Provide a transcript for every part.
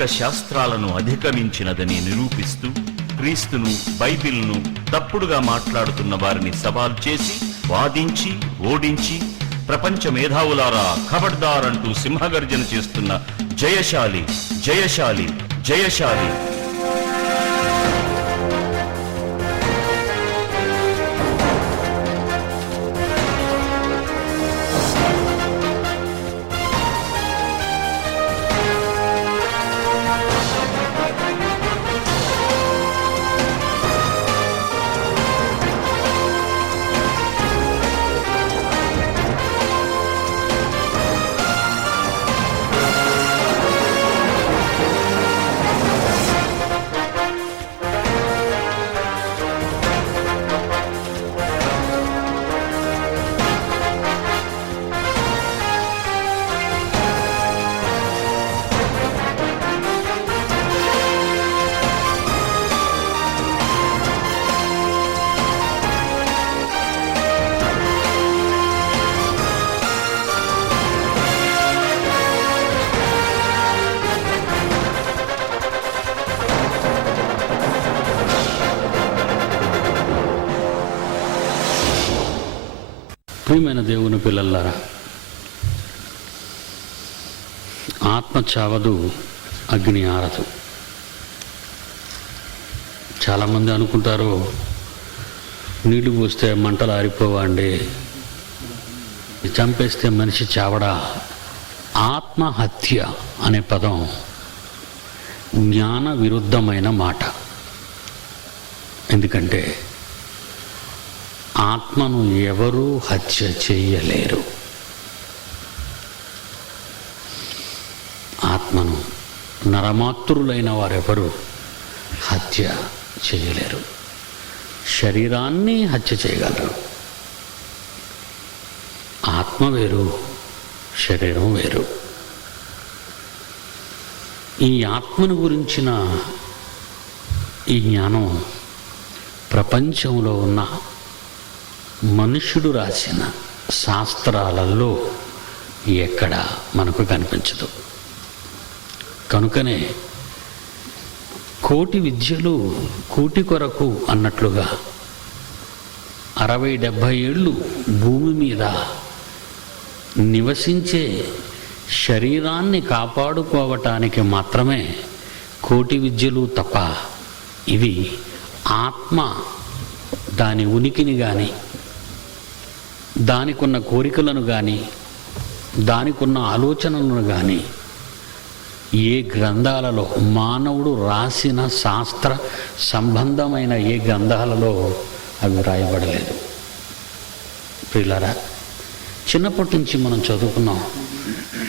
అనేక శాస్త్రాలను అధిగమించినదని నిరూపిస్తూ క్రీస్తును, బైబిల్ను తప్పుడుగా మాట్లాడుతున్న వారిని సవాల్ చేసి, వాదించి, ఓడించి, ప్రపంచ మేధావులారా ఖబర్దార్ అంటూ సింహగర్జన చేస్తున్న జయశాలి, జయశాలి, జయశాలి. ప్రియమైన దేవుని పిల్లలారా, ఆత్మ చావదు, అగ్ని ఆరదు. చాలామంది అనుకుంటారు, నీళ్లు పోస్తే మంటలు ఆరిపోవండి, చంపేస్తే మనిషి చావడా. ఆత్మహత్య అనే పదం జ్ఞాన విరుద్ధమైన మాట. ఎందుకంటే ఆత్మను ఎవరూ హత్య చేయలేరు. ఆత్మను నరమాతృలైన వారెవరూ హత్య చేయలేరు. శరీరాన్ని హత్య చేయగలరు. ఆత్మ వేరు, శరీరం వేరు. ఈ ఆత్మను గురించిన ఈ జ్ఞానం ప్రపంచంలో ఉన్న మనుష్యుడు రాసిన శాస్త్రాలలో ఎక్కడ మనకు కనిపించదు. కనుకనే కోటి విద్యలు కూటి కొరకు అన్నట్లుగా 60-70 ఏళ్ళు భూమి మీద నివసించే శరీరాన్ని కాపాడుకోవటానికి మాత్రమే కోటి విద్యలు తప్ప ఇవి ఆత్మ దాని ఉనికిని కానీ, దానికున్న కోరికలను కానీ, దానికున్న ఆలోచనలను కానీ ఏ గ్రంథాలలో, మానవుడు రాసిన శాస్త్ర సంబంధమైన ఏ గ్రంథాలలో అవి రాయబడలేదు. ప్రియులారా, చిన్నప్పటి నుంచి మనం చదువుకున్నాం.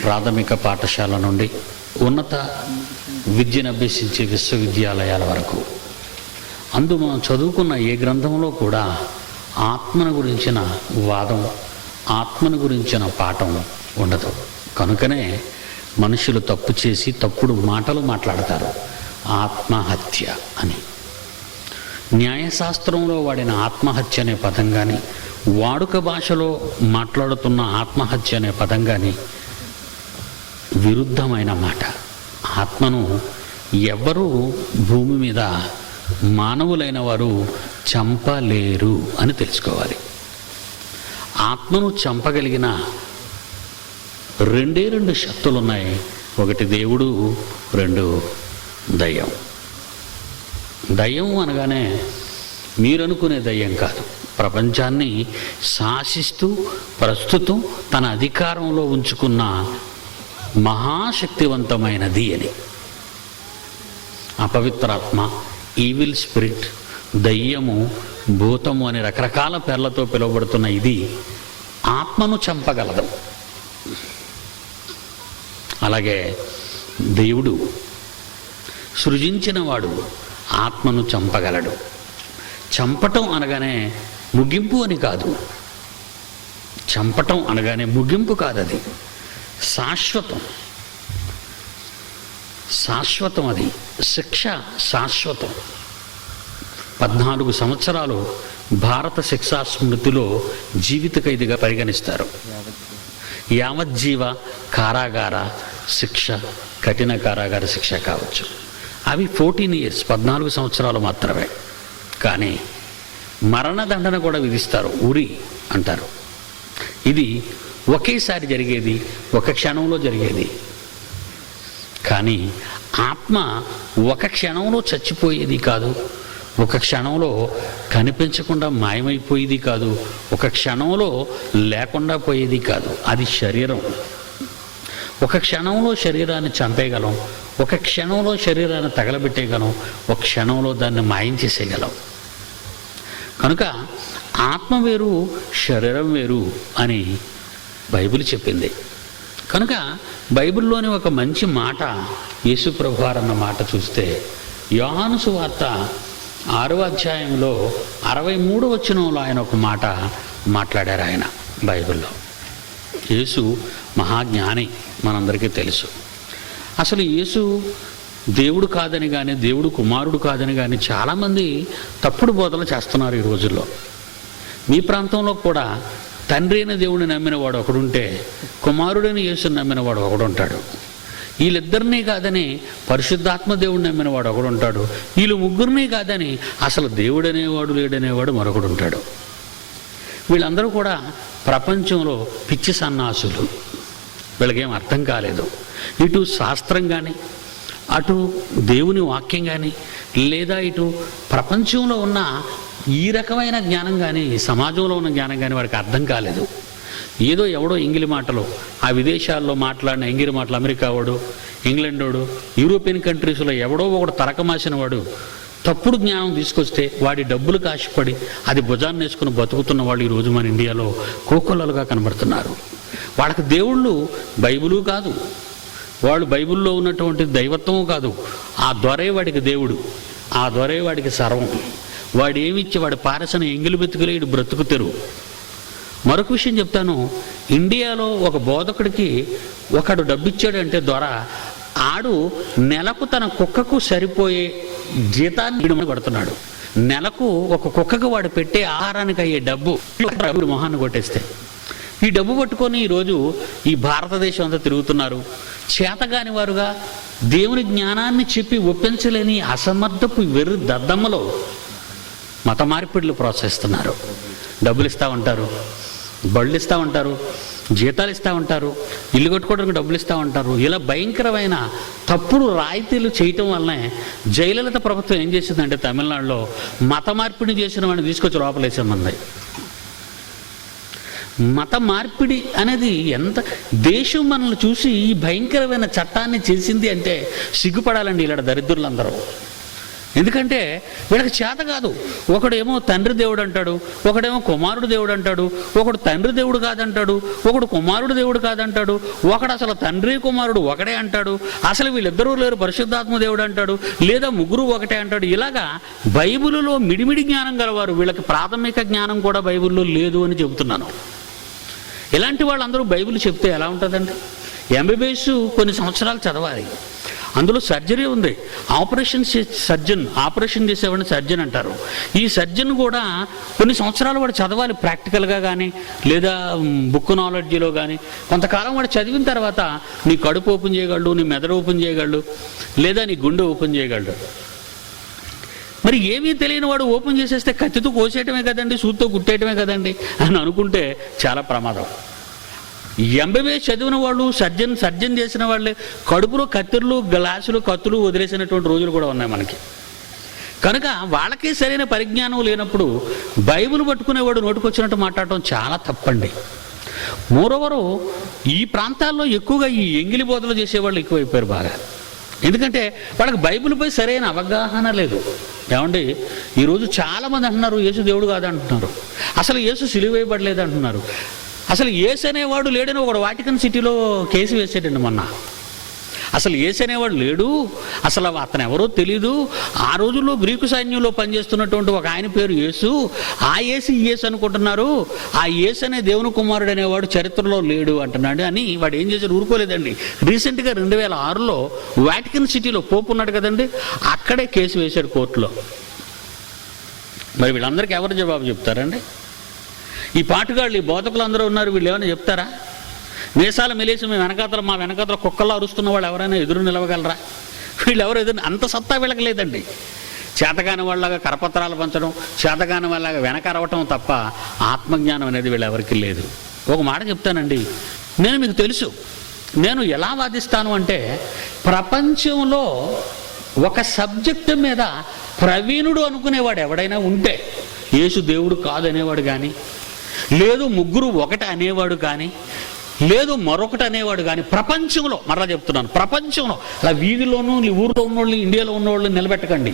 ప్రాథమిక పాఠశాల నుండి ఉన్నత విద్యను అభ్యసించే విశ్వవిద్యాలయాల వరకు మనం చదువుకున్న ఏ గ్రంథంలో కూడా ఆత్మను గురించిన వాదం, ఆత్మను గురించిన పాఠం ఉండదు. కనుకనే మనుషులు తప్పు చేసి తప్పుడు మాటలు మాట్లాడతారు, ఆత్మహత్య అని. న్యాయశాస్త్రంలో వాడిన ఆత్మహత్య అనే పదం కానీ, వాడుక భాషలో మాట్లాడుతున్న ఆత్మహత్య అనే పదం కానీ విరుద్ధమైన మాట. ఆత్మను ఎవ్వరూ భూమి మీద మానవులైన వారు చంపలేరు అని తెలుసుకోవాలి. ఆత్మను చంపగలిగిన రెండు శక్తులు ఉన్నాయి. ఒకటి దేవుడు, రెండు దయ్యం. దయ్యం అనగానే మీరనుకునే దయ్యం కాదు. ప్రపంచాన్ని శాసిస్తూ ప్రస్తుతం తన అధికారంలో ఉంచుకున్న మహాశక్తివంతమైనది అని. అపవిత్రాత్మ, ఈవిల్ స్పిరిట్, దయ్యము, భూతము అనే రకరకాల పేర్లతో పిలువబడుతున్న ఇది ఆత్మను చంపగలదు. అలాగే దేవుడు సృజించినవాడు ఆత్మను చంపగలడు. చంపటం అనగానే ముగింపు అని కాదు. చంపటం అనగానే ముగింపు కాదు, అది శాశ్వతం. శాశ్వతం అది. శిక్ష శాశ్వతం. 14 సంవత్సరాలు భారత శిక్షా స్మృతిలో జీవిత ఖైదీగా పరిగణిస్తారు. యావజ్జీవ కారాగార శిక్ష, కఠిన కారాగార శిక్ష కావచ్చు. అవి 14 years, 14 సంవత్సరాలు మాత్రమే. కానీ మరణదండన కూడా విధిస్తారు, ఉరి అంటారు. ఇది ఒకేసారి జరిగేది, ఒక క్షణంలో జరిగేది. కానీ ఆత్మ ఒక క్షణంలో చచ్చిపోయేది కాదు, ఒక క్షణంలో కనిపించకుండా మాయమైపోయేది కాదు, ఒక క్షణంలో లేకుండా పోయేది కాదు. అది శరీరం. ఒక క్షణంలో శరీరాన్ని చంపేయగలం, ఒక క్షణంలో శరీరాన్ని తగలబెట్టేయగలం, ఒక క్షణంలో దాన్ని మాయం చేసేయగలం. కనుక ఆత్మ వేరు, శరీరం వేరు అని బైబిల్ చెప్పింది. కనుక బైబిల్లోని ఒక మంచి మాట, యేసు ప్రభువారు అన్న మాట చూస్తే యోహాను సువార్త 6వ అధ్యాయంలో 63వ వచనంలో ఆయన ఒక మాట మాట్లాడారు. ఆయన బైబిల్లో యేసు మహాజ్ఞాని, మనందరికీ తెలుసు. అసలు యేసు దేవుడు కాదని కానీ, దేవుడు కుమారుడు కాదని కానీ చాలామంది తప్పుడు బోధలు చేస్తున్నారు ఈ రోజుల్లో. మీ ప్రాంతంలో కూడా తండ్రి అయిన దేవుడిని నమ్మినవాడు ఒకడుంటే, కుమారుడైన యేసుని నమ్మినవాడు ఒకడుంటాడు. వీళ్ళిద్దరినీ కాదని పరిశుద్ధాత్మ దేవుడిని నమ్మినవాడు ఒకడుంటాడు. వీళ్ళు ముగ్గురినీ కాదని అసలు దేవుడు అనేవాడు లేడనేవాడు మరొకడు ఉంటాడు. వీళ్ళందరూ కూడా ప్రపంచంలో పిచ్చి సన్నాసులు. వీళ్ళకేం అర్థం కాలేదు. ఇటు శాస్త్రం కానీ, అటు దేవుని వాక్యం కానీ, లేదా ఇటు ప్రపంచంలో ఉన్న ఈ రకమైన జ్ఞానం కానీ, సమాజంలో ఉన్న జ్ఞానం కానీ వాడికి అర్థం కాలేదు. ఏదో ఎవడో ఎంగిలి మాటలు, ఆ విదేశాల్లో మాట్లాడిన ఎంగిలి మాటలు, అమెరికా వాడు, ఇంగ్లాండ్ వాడు, యూరోపియన్ కంట్రీస్లో ఎవడో ఒకడు తరకమాసిన వాడు తప్పుడు జ్ఞానం తీసుకొస్తే వాడి డబ్బులకు ఆశపడి అది భుజాన్ని వేసుకుని బతుకుతున్న వాళ్ళు ఈరోజు మన ఇండియాలో కోకొల్లలుగా కనబడుతున్నారు. వాళ్ళకి దేవుళ్ళు బైబిలు కాదు, వాళ్ళు బైబిల్లో ఉన్నటువంటి దైవత్వము కాదు. ఆ దొరే వాడికి దేవుడు, ఆ దొరే వాడికి సర్వం. వాడు ఏమిచ్చి వాడి పారసన ఎంగిలి బతుకులే ఇటు బ్రతుకు తెరువు. మరొక విషయం చెప్తాను. ఇండియాలో ఒక బోధకుడికి ఒకడు డబ్బిచ్చాడంటే దొర, ఆడు నెలకు తన కుక్కకు సరిపోయే జీతాన్ని పడుతున్నాడు. నెలకు ఒక కుక్కకు వాడు పెట్టే ఆహారానికి అయ్యే డబ్బు మొహాన్ని కొట్టేస్తే, ఈ డబ్బు పట్టుకొని ఈరోజు ఈ భారతదేశం అంతా తిరుగుతున్నారు. చేతగాని వారుగా దేవుని జ్ఞానాన్ని చెప్పి ఒప్పించలేని అసమర్థపు వెర్రి దద్దమ్మలో మత మార్పిడులు ప్రోత్సహిస్తున్నారు. డబ్బులు ఇస్తూ ఉంటారు, బళ్ళు ఇస్తూ ఉంటారు, జీతాలు ఇస్తూ ఉంటారు, ఇల్లు కట్టుకోవడానికి డబ్బులు ఇస్తూ ఉంటారు. ఇలా భయంకరమైన తప్పుడు రాయితీలు చేయటం వల్లనే జయలలిత ప్రభుత్వం ఏం చేసిందంటే తమిళనాడులో మత మార్పిడి చేసిన వాడిని తీసుకొచ్చి లోపలేసామంది. మత మార్పిడి అనేది ఎంత, దేశం మనల్ని చూసి ఈ భయంకరమైన చట్టాన్ని చేసింది అంటే సిగ్గుపడాలండి ఇలా దరిద్రులందరూ. ఎందుకంటే వీళ్ళకి చేత కాదు. ఒకడేమో తండ్రి దేవుడు అంటాడు, ఒకడేమో కుమారుడు దేవుడు అంటాడు, ఒకడు తండ్రి దేవుడు కాదంటాడు, ఒకడు కుమారుడు దేవుడు కాదంటాడు, ఒకడు అసలు తండ్రి కుమారుడు ఒకడే అంటాడు, అసలు వీళ్ళిద్దరూ లేరు పరిశుద్ధాత్మ దేవుడు అంటాడు, లేదా ముగ్గురు ఒకటే అంటాడు. ఇలాగా బైబిలులో మిడిమిడి జ్ఞానం గలవారు, వీళ్ళకి ప్రాథమిక జ్ఞానం కూడా బైబిల్లో లేదు అని చెబుతున్నాను. ఇలాంటి వాళ్ళందరూ బైబిల్ చెప్తే ఎలా ఉంటుందండి? ఎంబీబీఎస్ కొన్ని సంవత్సరాలు చదవాలి, అందులో సర్జరీ ఉంది, ఆపరేషన్ చేసేవాడిని సర్జన్ అంటారు. ఈ సర్జన్ కూడా కొన్ని సంవత్సరాలు వాడు చదవాలి ప్రాక్టికల్గా కానీ, లేదా బుక్ నాలెడ్జీలో కానీ. కొంతకాలం వాడు చదివిన తర్వాత నీ కడుపు ఓపెన్ చేయగలడు, నీ మెదడు ఓపెన్ చేయగలడు, లేదా నీ గుండె ఓపెన్ చేయగలడు. మరి ఏమీ తెలియని వాడు ఓపెన్ చేసేస్తే కత్తితో కోసేయటమే కదండి, సూత్తో కుట్టేయటమే కదండి అని అనుకుంటే చాలా ప్రమాదం. ఎంబీబీఎస్ చదివిన వాళ్ళు, సర్జన్ చేసిన వాళ్ళే కడుపులో కత్తిర్లు, గ్లాసులు, కత్తులు వదిలేసినటువంటి రోజులు కూడా ఉన్నాయి మనకి. కనుక వాళ్ళకి సరైన పరిజ్ఞానం లేనప్పుడు బైబిల్ పట్టుకునేవాడు నోటుకొచ్చినట్టు మాట్లాడటం చాలా తప్పండి. మోరోవరు ఈ ప్రాంతాల్లో ఎక్కువగా ఈ ఎంగిలి బోధలు చేసేవాళ్ళు ఎక్కువైపోయారు బాగా. ఎందుకంటే వాళ్ళకి బైబిల్పై సరైన అవగాహన లేదు. ఏమండి, ఈరోజు చాలామంది అంటున్నారు యేసు దేవుడు కాదంటున్నారు, అసలు యేసు సిలువ వేయబడలేదు అంటున్నారు. అసలు యేసు అనేవాడు లేడని ఒకడు వాటికన్ సిటీలో కేసు వేసాడండి మొన్న. అసలు యేసు అనేవాడు లేడు, అసలు అతను ఎవరో తెలీదు. ఆ రోజుల్లో గ్రీకు సైన్యంలో పనిచేస్తున్నటువంటి ఒక ఆయన పేరు యేసు, ఆ యేసు ఈ యేసు అనుకుంటున్నారు, ఆ యేసు అనే దేవుని కుమారుడు అనేవాడు చరిత్రలో లేడు అంటున్నాడు అని వాడు ఏం చేశాడు, ఊరుకోలేదండి. రీసెంట్గా 2006లో వాటికన్ సిటీలో పోపు ఉన్నాడు కదండి, అక్కడే కేసు వేశాడు కోర్టులో. మరి వీళ్ళందరికీ ఎవరు జవాబు చెప్తారండి? ఈ పాటుగాళ్ళు, ఈ బోధకులు అందరూ ఉన్నారు, వీళ్ళు ఏమైనా చెప్తారా? మీసాలు మెలేసి మా వెనకాతల కుక్కల్లో అరుస్తున్న వాళ్ళు ఎవరైనా ఎదురు నిలవగలరా? వీళ్ళు ఎవరు ఎదురు, అంత సత్తా వీళ్ళకి లేదండి. చేతగాని వాళ్ళగా కరపత్రాలు పంచడం, చేతగాని వాళ్ళగా వెనక అరవటం తప్ప ఆత్మజ్ఞానం అనేది వీళ్ళు ఎవరికి లేదు. ఒక మాట చెప్తానండి, నేను మీకు తెలుసు, నేను ఎలా వాదిస్తాను అంటే, ప్రపంచంలో ఒక సబ్జెక్టు మీద ప్రవీణుడు అనుకునేవాడు ఎవడైనా ఉంటే, యేసు దేవుడు కాదనేవాడు కానీ, లేదు ముగ్గురు ఒకటి అనేవాడు కానీ, లేదు మరొకటి అనేవాడు కానీ, ప్రపంచంలో, మరలా చెప్తున్నాను, ప్రపంచంలో అలా వీధిలోనూ ఊరిలో ఉన్నోళ్ళు, ఇండియాలో ఉన్నవాళ్ళు నిలబెట్టకండి.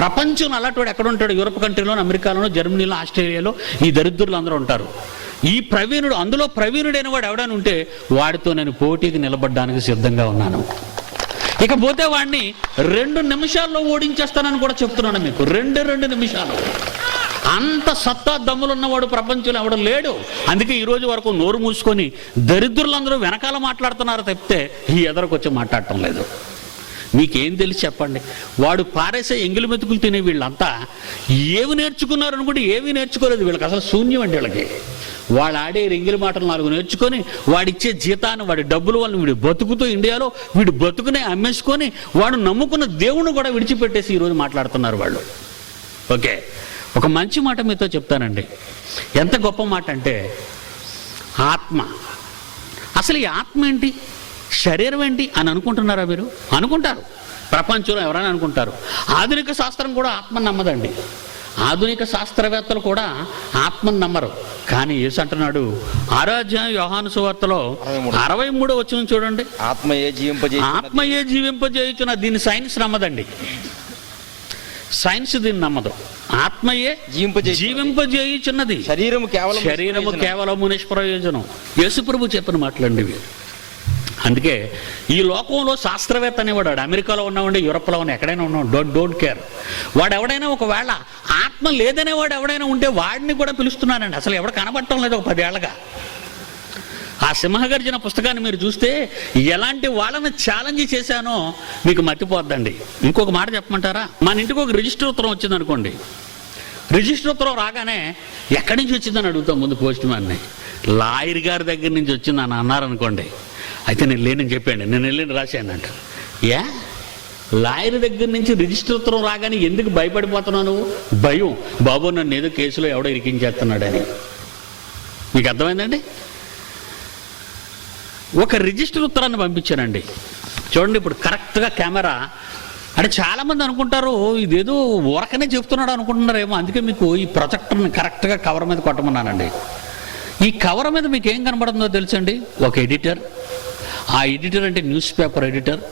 ప్రపంచంలో అలాంటి వాడు ఎక్కడ ఉంటాడు? యూరోప్ కంట్రీలోనూ, అమెరికాలోనూ, జర్మనీలో, ఆస్ట్రేలియాలో ఈ దరిద్రులు అందరూ ఉంటారు. ఈ ప్రవీణుడు, అందులో ప్రవీణుడైన వాడు ఎవడైనా ఉంటే వాడితో నేను పోటీకి నిలబడడానికి సిద్ధంగా ఉన్నాను. ఇకపోతే వాడిని 2 నిమిషాల్లో ఓడించేస్తానని కూడా చెప్తున్నాను మీకు. 2 నిమిషాలు. అంత సత్తా దమ్ములున్నవాడు ప్రపంచంలో ఎవడు లేడు. అందుకే ఈ రోజు వరకు నోరు మూసుకొని దరిద్రులందరూ వెనకాల మాట్లాడుతున్నారు తప్పితే ఈ ఎదరకొచ్చి మాట్లాడటం లేదు. మీకేం తెలిసి చెప్పండి? వాడు పారేసే ఎంగిలి మెతుకులు తినే వీళ్ళంతా ఏవి నేర్చుకున్నారు అనుకుంటే ఏమీ నేర్చుకోలేదు. వీళ్ళకి అసలు శూన్యం అండి. వీళ్ళకి వాడు ఆడే ఎంగిలి మాటలు 4 నేర్చుకొని వాడిచ్చే జీతాన్ని, వాడి డబ్బుల వల్ల వీడు బతుకుతూ ఇండియాలో వీడు బతుకునే అమ్మేసుకొని వాడు నమ్ముకున్న దేవుణ్ణి కూడా విడిచిపెట్టేసి ఈరోజు మాట్లాడుతున్నారు వాళ్ళు. ఓకే, ఒక మంచి మాట మీతో చెప్తానండి. ఎంత గొప్ప మాట అంటే, ఆత్మ. అసలు ఈ ఆత్మ ఏంటి, శరీరం ఏంటి అని అనుకుంటున్నారా మీరు? అనుకుంటారు. ప్రపంచంలో ఎవరైనా అనుకుంటారు. ఆధునిక శాస్త్రం కూడా ఆత్మను నమ్మదండి. ఆధునిక శాస్త్రవేత్తలు కూడా ఆత్మను నమ్మరు. కానీ యేసు అంటున్నాడు, 6వ అధ్యాయం యోహాను సువార్తలో 63వ వచనం చూడండి. ఆత్మయే జీవింపజేయుచున్న. దీన్ని సైన్స్ నమ్మదండి. సైన్స్ దీన్ని నమ్మదు. ఆత్మయే జీవింపజేయుచున్నది, శరీరము కేవలము నిష్ప్రయోజనం. యేసుప్రభు చెప్పిన మాటలండి ఇవి. అందుకే ఈ లోకంలో శాస్త్రవేత్త అనేవాడు, అమెరికాలో ఉన్నామండి, యూరోప్లో ఉన్న, ఎక్కడైనా ఉన్నాడు, డోంట్ కేర్. వాడు ఎవడైనా ఒకవేళ ఆత్మ లేదనేవాడు ఎవడైనా ఉంటే వాడిని కూడా పిలుస్తున్నానండి. అసలు ఎవడు కనబడటం లేదు ఒక 10 ఏళ్ళగా. ఆ సింహగర్జన పుస్తకాన్ని మీరు చూస్తే ఎలాంటి వాళ్ళని ఛాలెంజ్ చేశానో మీకు మర్చిపోద్దండి. ఇంకొక మాట చెప్పమంటారా? మన ఇంటికి ఒక రిజిస్టర్ ఉత్తరం వచ్చింది అనుకోండి. రిజిస్టర్ ఉత్తరం రాగానే ఎక్కడి నుంచి వచ్చిందని అడుగుతాం ముందు పోస్ట్ మ్యాన్ని. లాయర్ గారి దగ్గర నుంచి వచ్చిందని అన్నారనుకోండి, అయితే నేను లేనని చెప్పండి, నేను వెళ్ళి రాశానంట. లాయర్ దగ్గర నుంచి రిజిస్టర్ ఉత్తరం రాగానే ఎందుకు భయపడిపోతున్నావు నువ్వు? భయం, బాబు నన్ను ఏదో కేసులో ఎవడో ఇరికించేస్తున్నాడని. మీకు అర్థమైందండి? ఒక రిజిస్టర్ ఉత్తరాన్ని పంపించానండి. చూడండి, ఇప్పుడు కరెక్ట్గా కెమెరా అంటే చాలామంది అనుకుంటారు ఇదేదో ఊరకనే చెప్తున్నాడు అనుకుంటున్నారేమో. అందుకే మీకు ఈ ప్రొజెక్టర్ని కరెక్ట్గా కవర్ మీద కొట్టమన్నానండి. ఈ కవర్ మీద మీకు ఏం కనబడుతుందో తెలుసండి? ఒక ఎడిటర్. ఆ ఎడిటర్ అంటే న్యూస్ పేపర్ ఎడిటర్.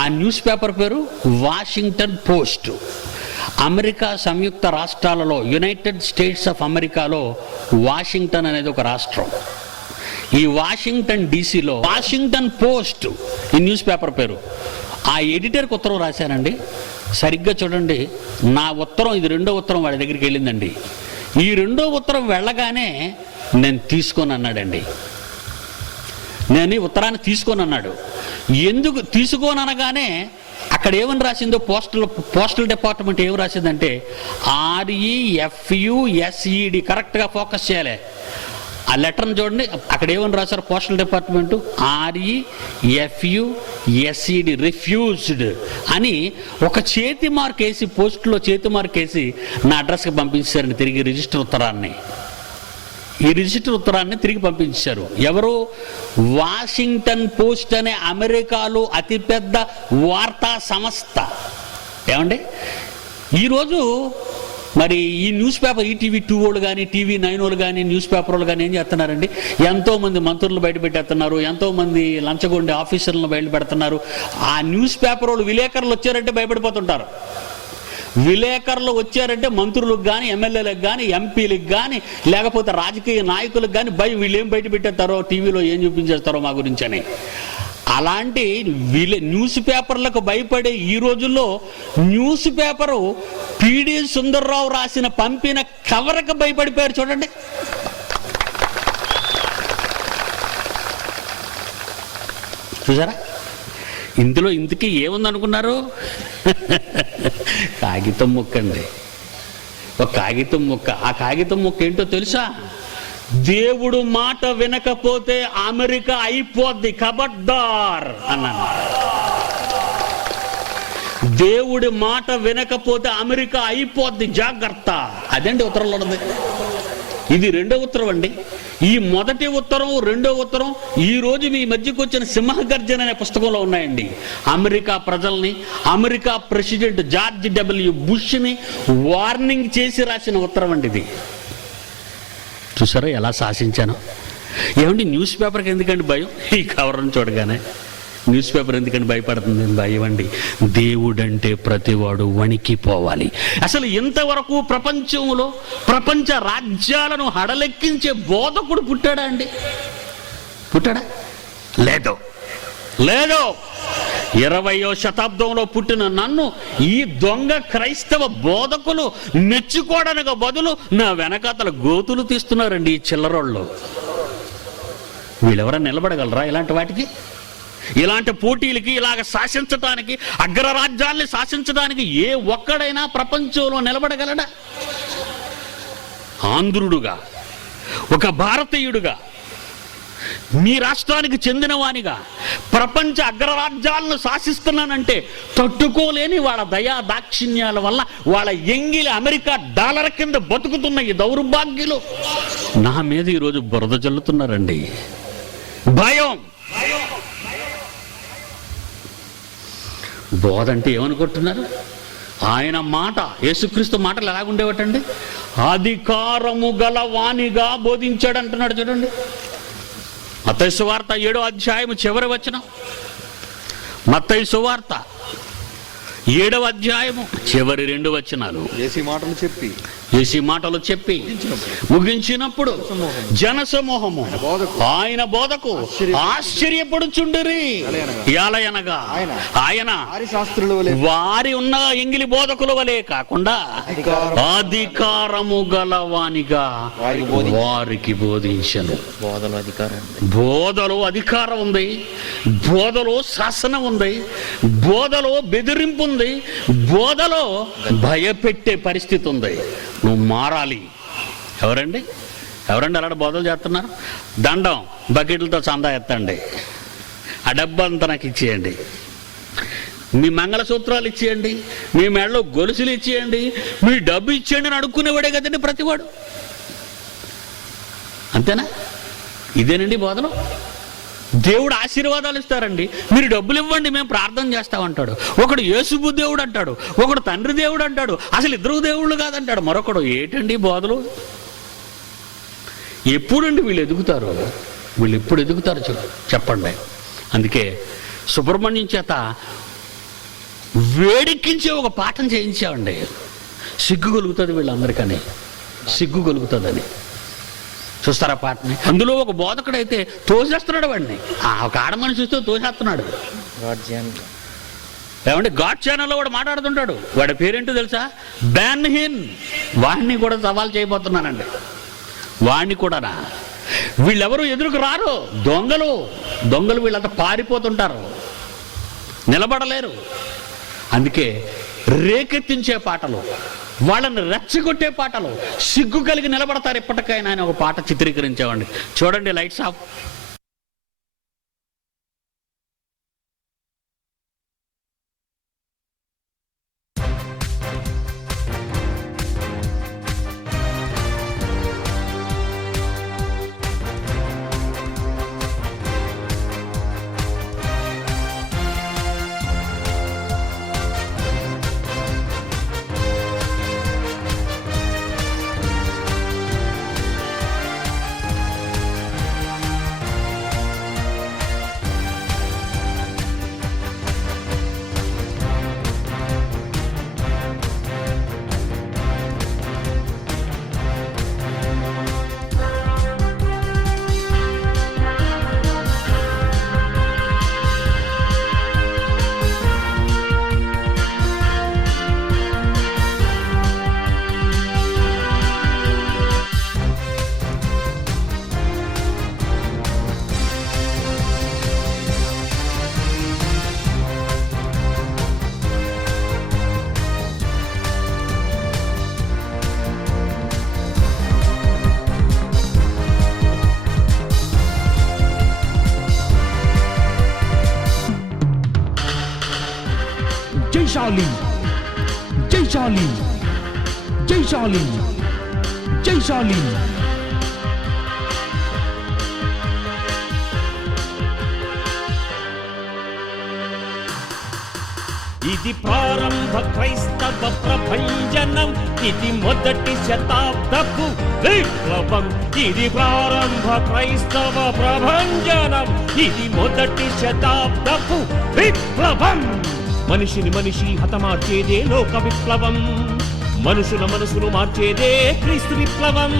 ఆ న్యూస్ పేపర్ పేరు వాషింగ్టన్ పోస్ట్. అమెరికా సంయుక్త రాష్ట్రాలలో, యునైటెడ్ స్టేట్స్ ఆఫ్ అమెరికాలో వాషింగ్టన్ అనేది ఒక రాష్ట్రం. ఈ వాషింగ్టన్ డీసీలో వాషింగ్టన్ పోస్ట్ ఈ న్యూస్ పేపర్ పేరు. ఆ ఎడిటర్కి ఉత్తరం రాశానండి. సరిగ్గా చూడండి, నా ఉత్తరం, ఇది 2వ ఉత్తరం వాడి దగ్గరికి వెళ్ళిందండి. ఈ 2వ ఉత్తరం వెళ్ళగానే నేను తీసుకొని అన్నాడండి. నేను ఈ ఉత్తరాన్ని తీసుకొని అన్నాడు. ఎందుకు తీసుకోని అనగానే అక్కడ ఏమని రాసిందో పోస్టల్ డిపార్ట్మెంట్ ఏమి రాసిందంటే REFUSED. కరెక్ట్గా ఫోకస్ చేయాలి. ఆ లెటర్ని చూడండి, అక్కడ ఏమని రాశారు పోస్టల్ డిపార్ట్మెంటు? REFUSED, రిఫ్యూజ్డ్ అని ఒక చేతి మార్క్ వేసి, పోస్టులో చేతి మార్క్ వేసి నా అడ్రస్కి పంపించారండి తిరిగి రిజిస్టర్ ఉత్తరాన్ని. ఈ రిజిస్టర్ ఉత్తరాన్ని తిరిగి పంపించారు. ఎవరు? వాషింగ్టన్ పోస్ట్ అనే అమెరికాలో అతిపెద్ద వార్తా సంస్థ. ఏమండి, ఈరోజు మరి ఈ న్యూస్ పేపర్ ETV2 వాళ్ళు కానీ, TV9 వాళ్ళు కానీ, న్యూస్ పేపర్ వాళ్ళు కానీ ఏం చేస్తున్నారండి? ఎంతోమంది మంత్రులను బయట పెట్టేస్తున్నారు, ఎంతోమంది లంచగొండే ఆఫీసర్లను బయట పెడుతున్నారు. ఆ న్యూస్ పేపర్ వాళ్ళు విలేకరులు వచ్చారంటే భయపడిపోతుంటారు. విలేకరులు వచ్చారంటే మంత్రులకు కానీ, ఎమ్మెల్యేలకు కానీ, ఎంపీలకు కానీ, లేకపోతే రాజకీయ నాయకులకు కానీ వీళ్ళు ఏం బయట పెట్టేస్తారో, టీవీలో ఏం చూపించేస్తారో మా గురించి అని. అలాంటి న్యూస్ పేపర్లకు భయపడే ఈ రోజుల్లో న్యూస్ పేపరు PD సుందర్రావు పంపిన కవర్కి భయపడిపోయారు. చూడండి, చూసారా? ఇందులో ఇంతకీ ఏముందనుకున్నారు? కాగితం ముక్క అండి, ఒక కాగితం ముక్క. ఆ కాగితం ముక్క ఏంటో తెలుసా? దేవుడు మాట వినకపోతే అమెరికా అయిపోద్ది, ఖబర్దార్ అన్నాను. దేవుడి మాట వినకపోతే అమెరికా అయిపోద్ది, జాగ్రత్త. అదండి ఉత్తరంలో ఉన్నది. ఇది రెండో ఉత్తరం అండి. ఈ మొదటి ఉత్తరం, రెండో ఉత్తరం ఈ రోజు మీ మధ్యకు వచ్చిన సింహగర్జన అనే పుస్తకంలో ఉన్నాయండి. అమెరికా ప్రజల్ని, అమెరికా ప్రెసిడెంట్ జార్జ్ డబ్ల్యూ బుష్ని వార్నింగ్ చేసి రాసిన ఉత్తరం అండి ఇది. చూసారా ఎలా శాసించాను? ఏమండి న్యూస్ పేపర్కి ఎందుకండి భయం? ఈ కవర్ను చూడగానే న్యూస్ పేపర్ ఎందుకంటే భయపడుతుంది? భయం అండి, దేవుడంటే ప్రతివాడు వణికిపోవాలి. అసలు ఇంతవరకు ప్రపంచంలో ప్రపంచ రాజ్యాలను హడలెక్కించే బోధకుడు పుట్టాడా అండి? పుట్టాడా? లేదు, లేదు. 20వ శతాబ్దంలో పుట్టిన నన్ను ఈ దొంగ క్రైస్తవ బోధకులు మెచ్చుకోవడానికి బదులు నా వెనకాతల గోతులు తీస్తున్నారండి ఈ చిల్లరోళ్ళు. వీళ్ళెవరైనా నిలబడగలరా ఇలాంటి వాటికి? ఇలాంటి పోటీలకి, ఇలాగ శాసించడానికి, అగ్రరాజ్యాల్ని శాసించడానికి ఏ ఒక్కడైనా ప్రపంచంలో నిలబడగలడా? ఆంధ్రుడుగా, ఒక భారతీయుడుగా, మీ రాష్ట్రానికి చెందినవానిగా ప్రపంచ అగ్రరాజ్యాలను శాసిస్తున్నానంటే తట్టుకోలేని వాళ్ళ దయా దాక్షిణ్యాల వల్ల వాళ్ళ ఎంగిలి అమెరికా డాలర్ కింద బతుకుతున్న ఈ దౌర్భాగ్యులు నా మీద ఈరోజు బురద జల్లుతున్నారండి. భయం. బోధ అంటే ఏమనుకుంటున్నారు? ఆయన మాట, యేసుక్రీస్తు మాటలు ఎలాగుండేవటండి? అధికారము గల వాణిగా బోధించాడు అంటున్నాడు చూడండి. మత్తయి సువార్త 7వ అధ్యాయం చివరి వచనం. మత్తయి సువార్త 7వ అధ్యాయము చివరి 2 వచనాలు. యేసు మాటలు చెప్పి ముగించినప్పుడు జనసమూహము ఆయన బోధకు ఆశ్చర్యపడుచుండిరి. ఎలయనగా ఆయన వారి ఉన్న ఎంగిలి బోధకుల వలె కాకుండా అధికారము గలవానిగా వారికి బోధించను. బోధలో అధికారం ఉంది, బోధలో శాసనం ఉంది, బోధలో బెదిరింపు ఉంది, బోధలో భయపెట్టే పరిస్థితి ఉంది. నువ్వు మారాలి. ఎవరండి అలాంటి బోధలు చేస్తున్నారు? దండం బకెట్లతో చందా ఎత్తండి, ఆ డబ్బు అంతా నాకు ఇచ్చేయండి, మీ మంగళసూత్రాలు ఇచ్చేయండి, మీ మెడలో గొలుసులు ఇచ్చేయండి, మీ డబ్బు ఇచ్చేయండి అని అడుక్కునేవాడే కదండి ప్రతివాడు. అంతేనా? ఇదేనండి బోధలు. దేవుడు ఆశీర్వాదాలు ఇస్తారండి, మీరు డబ్బులు ఇవ్వండి మేము ప్రార్థన చేస్తామంటాడు. ఒకడు యేసుబు దేవుడు అంటాడు, ఒకడు తండ్రి దేవుడు అంటాడు, అసలు ఇద్దరు దేవుళ్ళు కాదంటాడు మరొకడు. ఏంటండి బోధలు? ఎప్పుడండి వీళ్ళు ఎదుగుతారు? వీళ్ళు ఎప్పుడు ఎదుగుతారు చెప్పండి. అందుకే సుబ్రహ్మణ్యం చేత వేడెక్కించే ఒక పాఠం చేయించామండి. సిగ్గు కలుగుతుంది వీళ్ళందరికని, సిగ్గు కలుగుతుందని. చూస్తారా పాటని? అందులో ఒక బోధకుడైతే తోసేస్తున్నాడు వాడిని, ఒక ఆడ మనిషి చూస్తే తోసేస్తున్నాడు. ఏమంటే గాడ్ ఛానల్లో వాడు మాట్లాడుతుంటాడు. వాడి పేరేంటో తెలుసా? బ్యాన్హిన్. వాడిని కూడా సవాల్ చేయబోతున్నానండి. వాడిని కూడా. వీళ్ళెవరు ఎదురుకు రారు, దొంగలు వీళ్ళంతా పారిపోతుంటారు, నిలబడలేరు. అందుకే రేకెత్తించే పాటలు, వాళ్ళని రెచ్చగొట్టే పాటలు, సిగ్గు కలిగి నిలబడతారు ఇప్పటికైనా అని ఒక పాట చిత్రీకరించామండి. చూడండి, లైట్స్ ఆఫ్. జైశాలి జైశాలి జైశాలి జైశాలి. ఇది ప్రారంభ క్రైస్తవ ప్రభంజనం, ఇది మొదటి శతాబ్దపు విప్లవం. ఇది ప్రారంభ క్రైస్తవ ప్రభంజనం, ఇది మొదటి శతాబ్దపు విప్లవం. మనిషిని మనిషి హతమార్చేదే లోక విప్లవం, మనుషుల మనసును మార్చేదే క్రీస్తు విప్లవం.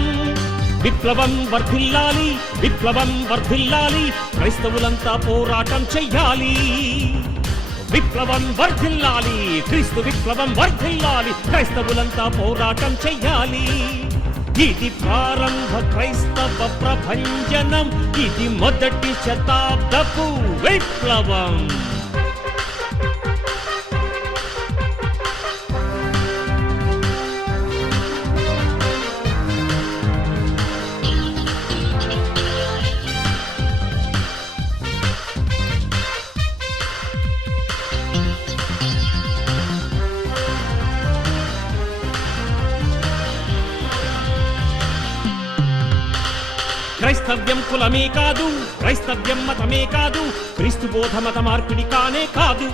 విప్లవం వర్ధిల్లాలి, విప్లవం వర్ధిల్లాలి, క్రైస్తవులంతా పోరాటం చెయ్యాలి. విప్లవం వర్ధిల్లాలి, క్రీస్తు విప్లవం వర్ధిల్లాలి, క్రైస్తవులంతా పోరాటం చెయ్యాలి. ఇది ప్రారంభ క్రైస్తవ ప్రభంజనం, ఇది మొదటి శతాబ్దపు విప్లవం. క్రైస్తవ్యం కులమే కాదు, క్రైస్తవ్యం మతమే కాదు, క్రీస్తు బోధ మత మార్పిడి కానే కాదు.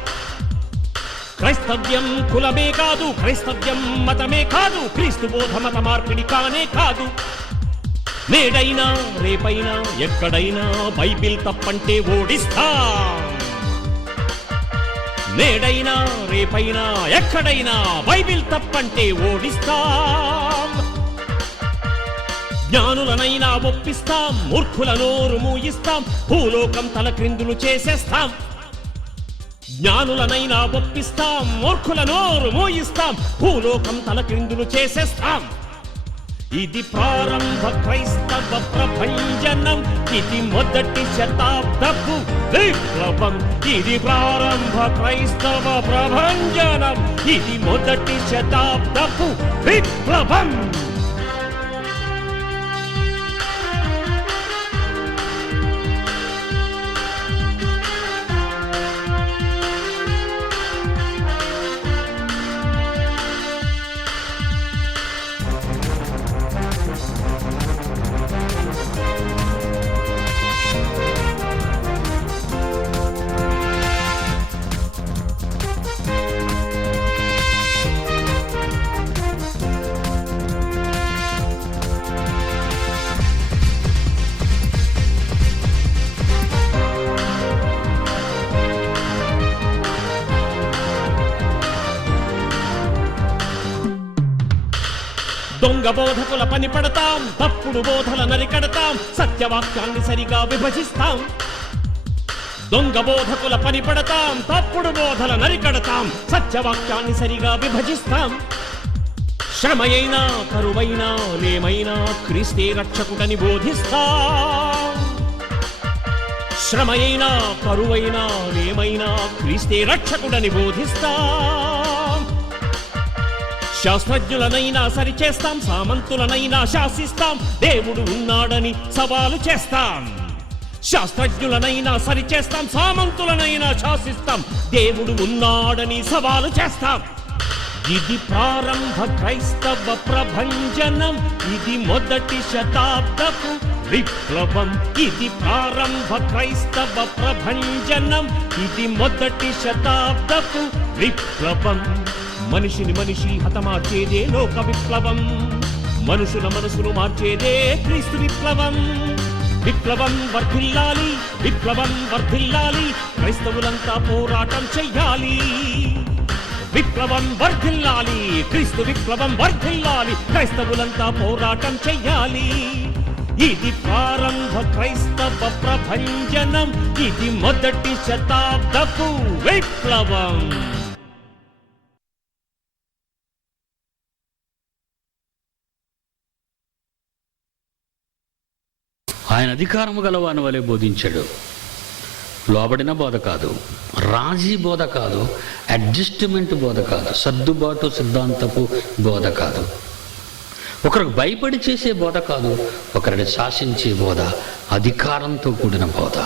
క్రైస్తవ్యం కులమే కాదు, క్రైస్తవ్యం మతమే కాదు, క్రీస్తు బోధ మత మార్పిడి కానే కాదు. నేడైనా రేపైనా ఎక్కడైనా బైబిల్ తప్పంటే ఓడిస్తాం. నేడైనా రేపైనా ఎక్కడైనా బైబిల్ తప్పంటే ఓడిస్తాం. జ్ఞానులనైనా ఒప్పిస్తాం, మూర్ఖుల నోరు మూయిస్తాం, భూలోకం తల క్రిందులు చేసేస్తాం. జ్ఞానులనైనా ఒప్పిస్తాం, మూర్ఖుల నోరు మూయిస్తాం, భూలోకం తల క్రిందులు చేసేస్తాం. ఇది ప్రారంభ క్రైస్తవ ప్రభంజనం, ఇది మొదటి శతాబ్దపు విప్లవం. ఇది ప్రారంభ క్రైస్తవ ప్రభంజనం, ఇది మొదటి శతాబ్దపు విప్లవం. దొంగ బోధకుల పని పడతాం, తప్పుడు బోధల నరికడతాం, సత్యవాక్యాన్ని సరిగా విభజిస్తాం. దొంగ బోధకుల పని పడతాం, తప్పుడు బోధల నరికడతాం, సత్యవాక్యాన్ని సరిగా విభజిస్తాం. శ్రమయైనా కరువైనా లేమైనా క్రీస్తే రక్షకుడని బోధిస్తాం. శ్రమయైనా కరువైనా లేమైనా క్రీస్తే రక్షకుడని బోధిస్తాం. శాస్త్రజ్ఞులనైనా సరిచేస్తాం, సామంతులనైనా శాసిస్తాం, దేవుడు ఉన్నాడని సవాలు చేస్తాం. శాస్త్రజ్ఞులనైనా సరిచేస్తాం, సామంతులనైనా శాసిస్తాం, దేవుడు ఉన్నాడని సవాలు చేస్తాం. ఇది ప్రారంభ క్రైస్తవ ప్రభంజనం, ఇది మొదటి శతాబ్దపు విప్లవం. ఇది ప్రారంభ క్రైస్తవ ప్రభంజనం, ఇది మొదటి శతాబ్దపు విప్లవం. మనిషిని మనిషి హతమార్చేదే లోక విప్లవం, మనుషుల మనసును మార్చేదే క్రీస్తు విప్లవం. విప్లవం వర్ధిల్లాలి, విప్లవం వర్ధిల్లాలి, క్రైస్తవులంతా పోరాటం చెయ్యాలి. విప్లవం వర్ధిల్లాలి, క్రీస్తు విప్లవం వర్ధిల్లాలి, క్రైస్తవులంతా పోరాటం చెయ్యాలి. ఇది ప్రారంభ క్రైస్తవ ప్రభంజనం, ఇది మొదటి శతాబ్దపు విప్లవం. ఆయన అధికారము గలవాని వలె బోధించాడు. లోబడిన బోధ కాదు, రాజీ బోధ కాదు, అడ్జస్ట్మెంట్ బోధ కాదు, సర్దుబాటు సిద్ధాంతపు బోధ కాదు, ఒకరికి భయపడి చేసే బోధ కాదు, ఒకరిని శాసించే బోధ, అధికారంతో కూడిన బోధ.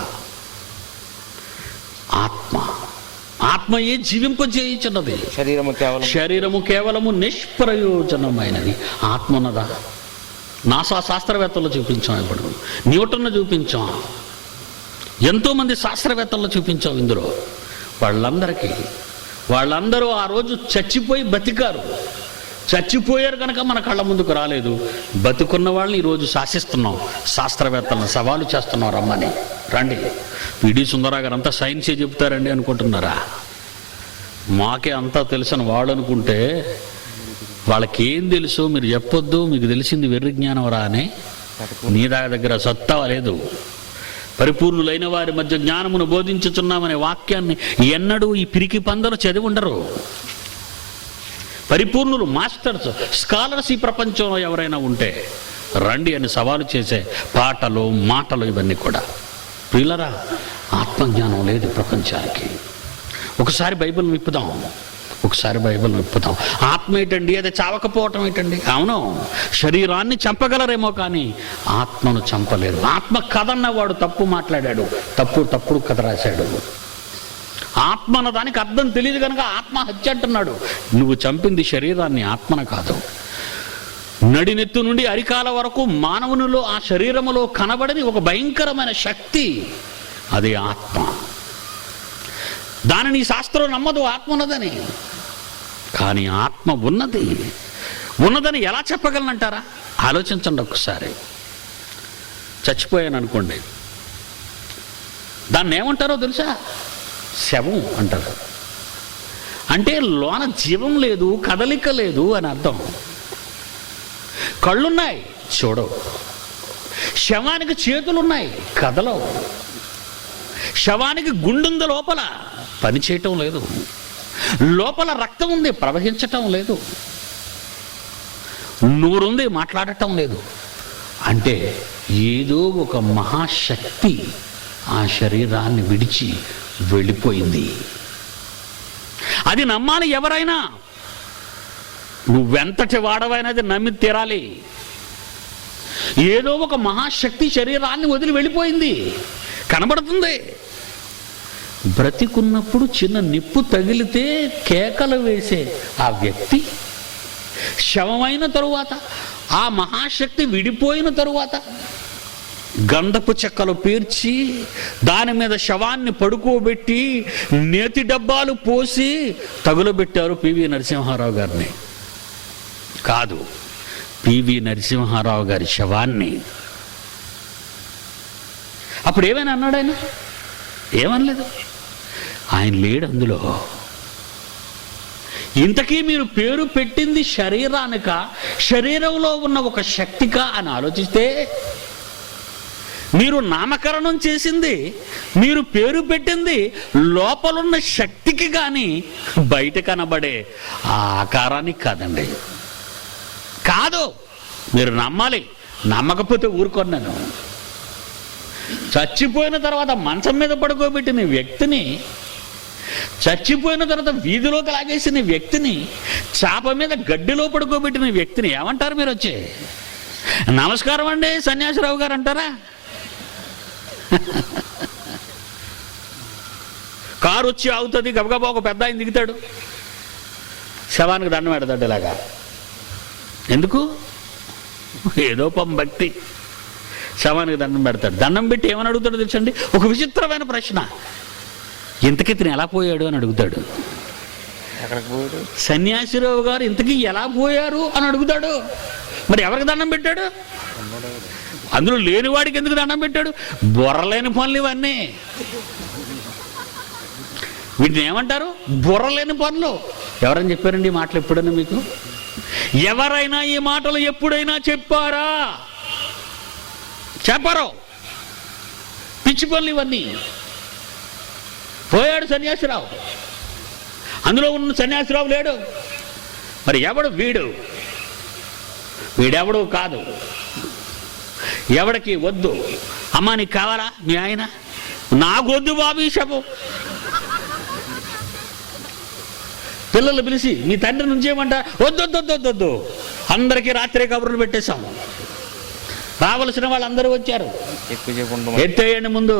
ఆత్మయే జీవింపజేయుచున్నది. శరీరము కేవలము నిష్ప్రయోజనమైనది. ఆత్మ ఉన్నదా? నాసా శాస్త్రవేత్తలు చూపించాం, ఇప్పుడు న్యూటన్ను చూపించాం, ఎంతోమంది శాస్త్రవేత్తలు చూపించాం. ఇందులో వాళ్ళందరూ ఆ రోజు చచ్చిపోయి బతికారు. చచ్చిపోయారు కనుక మన కళ్ళ ముందుకు రాలేదు. బతుకున్న వాళ్ళని ఈరోజు శాసిస్తున్నాం, శాస్త్రవేత్తలను సవాలు చేస్తున్నాం, రమ్మని రండి. పిడి సుందరరావు గారు అంతా సైన్సే చెప్తారండి అనుకుంటున్నారా? మాకే అంతా తెలుసని వాళ్ళు అనుకుంటే వాళ్ళకేం తెలుసు మీరు చెప్పొద్దు. మీకు తెలిసింది వెర్రి జ్ఞానం రా అని. నీ దగ్గర సత్తా లేదు. పరిపూర్ణులైన వారి మధ్య జ్ఞానమును బోధించుచున్నామనే వాక్యాన్ని ఎన్నడూ ఈ పిరికి పందరు చదివి ఉండరు. పరిపూర్ణులు, మాస్టర్స్, స్కాలర్స్ ఈ ప్రపంచంలో ఎవరైనా ఉంటే రండి అని సవాలు చేసే పాటలు, మాటలు ఇవన్నీ కూడా. ప్రియులరా, ఆత్మజ్ఞానం లేదు ప్రపంచానికి. ఒకసారి బైబిల్ విప్పుదాం. ఆత్మ ఏంటండి? అది చావకపోవటం ఏంటండి? అవును, శరీరాన్ని చంపగలరేమో కానీ ఆత్మను చంపలేరు. ఆత్మ కథన్నవాడు తప్పు మాట్లాడాడు, తప్పుడు కథ రాశాడు. ఆత్మ అన్న దానికి అర్థం తెలియదు కనుక ఆత్మహత్య అంటున్నాడు. నువ్వు చంపింది శరీరాన్ని, ఆత్మను కాదు. నడినెత్తు నుండి అరికాల వరకు మానవునిలో, ఆ శరీరములో కనబడని ఒక భయంకరమైన శక్తి, అది ఆత్మ. దానిని శాస్త్రం నమ్మదు ఆత్మ ఉన్నదని. కానీ ఆత్మ ఉన్నదని ఎలా చెప్పగలనంటారా? ఆలోచించండి ఒకసారి. చచ్చిపోయాను అనుకోండి, దాన్ని ఏమంటారో తెలుసా? శవం అంటారు. అంటే లోన జీవం లేదు, కదలిక లేదు అని అర్థం. కళ్ళున్నాయి, చూడవు. శవానికి చేతులున్నాయి, కదలవు. శవానికి గుండుంది, లోపల పని చేయటం లేదు. లోపల రక్తం ఉంది, ప్రవహించటం లేదు. నోరుంది, మాట్లాడటం లేదు. అంటే ఏదో ఒక మహాశక్తి ఆ శరీరాన్ని విడిచి వెళ్ళిపోయింది. అది నమ్మాలి ఎవరైనా. నువ్వెంతటి వాడవైనది నమ్మి తీరాలి. ఏదో ఒక మహాశక్తి శరీరాన్ని వదిలి వెళ్ళిపోయింది, కనబడుతుంది. బ్రతికున్నప్పుడు చిన్న నిప్పు తగిలితే కేకలు వేసే ఆ వ్యక్తి శవమైన తరువాత, ఆ మహాశక్తి విడిపోయిన తరువాత గంధపు చెక్కలు పేర్చి దాని మీద శవాన్ని పడుకోబెట్టి నేతి డబ్బాలు పోసి తగులబెట్టారు పివి నరసింహారావు గారిని. కాదు, పివి నరసింహారావు గారి శవాన్ని. అప్పుడు ఏమైనా అన్నాడు ఆయన? ఏమనలేదు. ఆయన లేడు అందులో. ఇంతకీ మీరు పేరు పెట్టింది శరీరానిక, శరీరంలో ఉన్న ఒక శక్తిక అని ఆలోచిస్తే, మీరు నామకరణం చేసింది, మీరు పేరు పెట్టింది లోపలున్న శక్తికి కానీ బయట కనబడే ఆ ఆకారానికి కాదండి. కాదు, మీరు నమ్మాలి. నమ్మకపోతే ఊరుకొన్నాను. చచ్చిపోయిన తర్వాత మంచం మీద పడుకోబెట్టిన వ్యక్తిని, చచ్చిపోయిన తర్వాత వీధిలోకి లాగేసిన వ్యక్తిని, చాప మీద గడ్డిలో పడుకోబెట్టిన వ్యక్తిని ఏమంటారు మీరు? వచ్చి నమస్కారం అండి సన్యాసిరావు గారు అంటారా? కారు వచ్చి ఆగుతుంది, గబగబా ఒక పెద్ద ఆయన దిగుతాడు, శవానికి దండం పెడతాడు ఇలాగా. ఎందుకు? ఏదో భక్తి. శవానికి దండం పెడతాడు. దండం పెట్టి ఏమని అడుగుతాడో తెలుసండి? ఒక విచిత్రమైన ప్రశ్న. ఇంతకీ ఇతను ఎలా పోయాడు అని అడుగుతాడు. సన్యాసిరావు గారు ఇంతకీ ఎలా పోయారు అని అడుగుతాడు. మరి ఎవరికి దండం పెట్టాడు? అందులో లేనివాడికి ఎందుకు దండం పెట్టాడు? బుర్రలేని పనులు ఇవన్నీ. వీటిని ఏమంటారు? బుర్రలేని పనులు. ఎవరని చెప్పారండి ఈ మాటలు ఎప్పుడైనా మీకు? ఎవరైనా ఈ మాటలు ఎప్పుడైనా చెప్పారా? చెప్పరు. పిచ్చి పనులు ఇవన్నీ. పోయాడు సన్యాసిరావు, అందులో ఉన్న సన్యాసిరావు లేడు. మరి ఎవడు? వీడెవడు కాదు. ఎవడికి వద్దు. అమ్మా నీకు కావాలా మీ ఆయన? నాకొద్దు బాబు ఈ శవం. పిల్లలు పిలిచి మీ తండ్రి నుంచి ఏమంట? వద్దు, అందరికీ రాత్రి కబుర్లు పెట్టేశాము. రావలసిన వాళ్ళందరూ వచ్చారు. ఎత్తేయండి ముందు.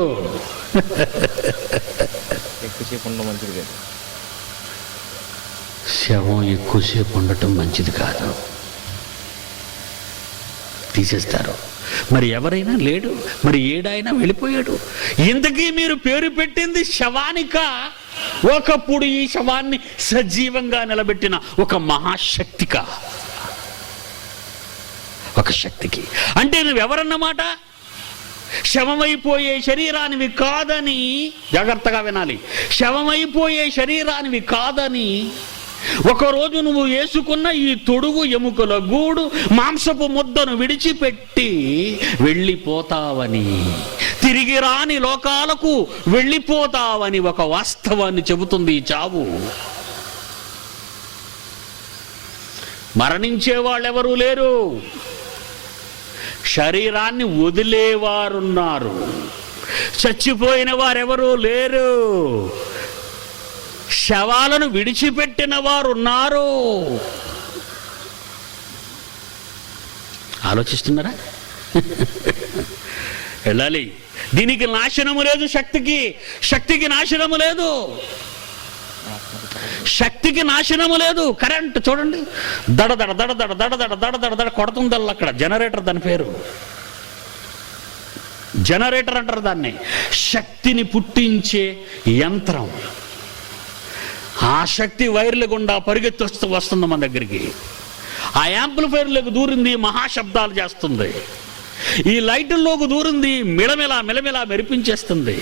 శవం ఎక్కువసేపు ఉండటం మంచిది కాదు, తీసేస్తారు. మరి ఎవరైనా లేడు, మరి ఏడాయినా వెళ్ళిపోయాడు. ఇంతకీ మీరు పేరు పెట్టింది శవానిక? ఒకప్పుడు ఈ శవాన్ని సజీవంగా నిలబెట్టిన ఒక మహాశక్తిక, ఒక శక్తికి. అంటే నువ్వెవరన్నమాట? శవమైపోయే శరీరానివి కాదని, జాగ్రత్తగా వినాలి, శవమైపోయే శరీరానివి కాదని ఒకరోజు నువ్వు వేసుకున్న ఈ తొడుగు ఎముకల గూడు మాంసపు ముద్దను విడిచిపెట్టి వెళ్ళిపోతావని, తిరిగి రాని లోకాలకు వెళ్ళిపోతావని ఒక వాస్తవాన్ని చెబుతుంది ఈ చావు. మరణించే వాళ్ళెవరూ లేరు, శరీరాన్ని వదిలేవారున్నారు. చచ్చిపోయిన వారెవరూ లేరు, శవాలను విడిచిపెట్టిన వారు ఉన్నారు. ఆలోచిస్తున్నారా? వెళ్ళాలి. దీనికి నాశనము లేదు, శక్తికి నాశనము లేదు, శక్తికి నాశనము లేదు. కరెంట్ చూడండి, దడదడ దడదడ దడదడ దడదడ దడ కొడుతుందల్లా. అక్కడ జనరేటర్, దాని పేరు జనరేటర్ అంటారు దాన్ని. శక్తిని పుట్టించే యంత్రం. ఆ శక్తి వైర్ల గుండా పరిగెత్తి వస్తుంది మన దగ్గరికి. ఆ యాంప్లిఫైర్లకు దూరింది, మహాశబ్దాలు చేస్తుంది. ఈ లైట్ల్లోకి దూరింది, మిలమిలా మిలమిలా మెరిపించేస్తుంది.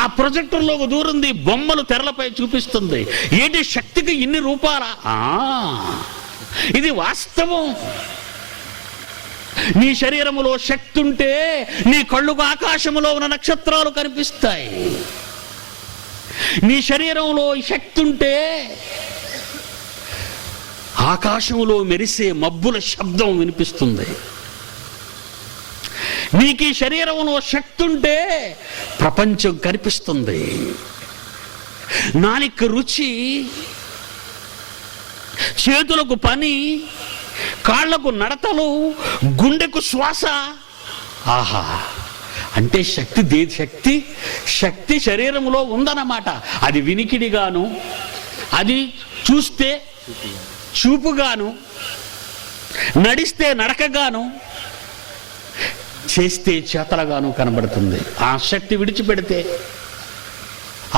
ఆ ప్రొజెక్టర్లోకి దూరింది, బొమ్మలు తెరలపై చూపిస్తుంది. ఏంటి శక్తికి ఇన్ని రూపాలా? ఇది వాస్తవం. నీ శరీరములో శక్తి ఉంటే నీ కళ్ళుకు ఆకాశములో ఉన్న నక్షత్రాలు కనిపిస్తాయి. నీ శరీరంలో శక్తి ఉంటే ఆకాశంలో మెరిసే మబ్బుల శబ్దం వినిపిస్తుంది. నీకు ఈ శరీరంలో శక్తి ఉంటే ప్రపంచం కనిపిస్తుంది. నాలుక రుచి, చేతులకు పని, కాళ్లకు నడతలు, గుండెకు శ్వాస. ఆహా, అంటే శక్తి శరీరంలో ఉందన్నమాట. అది వినికిడిగాను, అది చూస్తే చూపుగాను, నడిస్తే నడకగాను, చేస్తే చేతలుగాను కనబడుతుంది. ఆ శక్తి విడిచిపెడితే,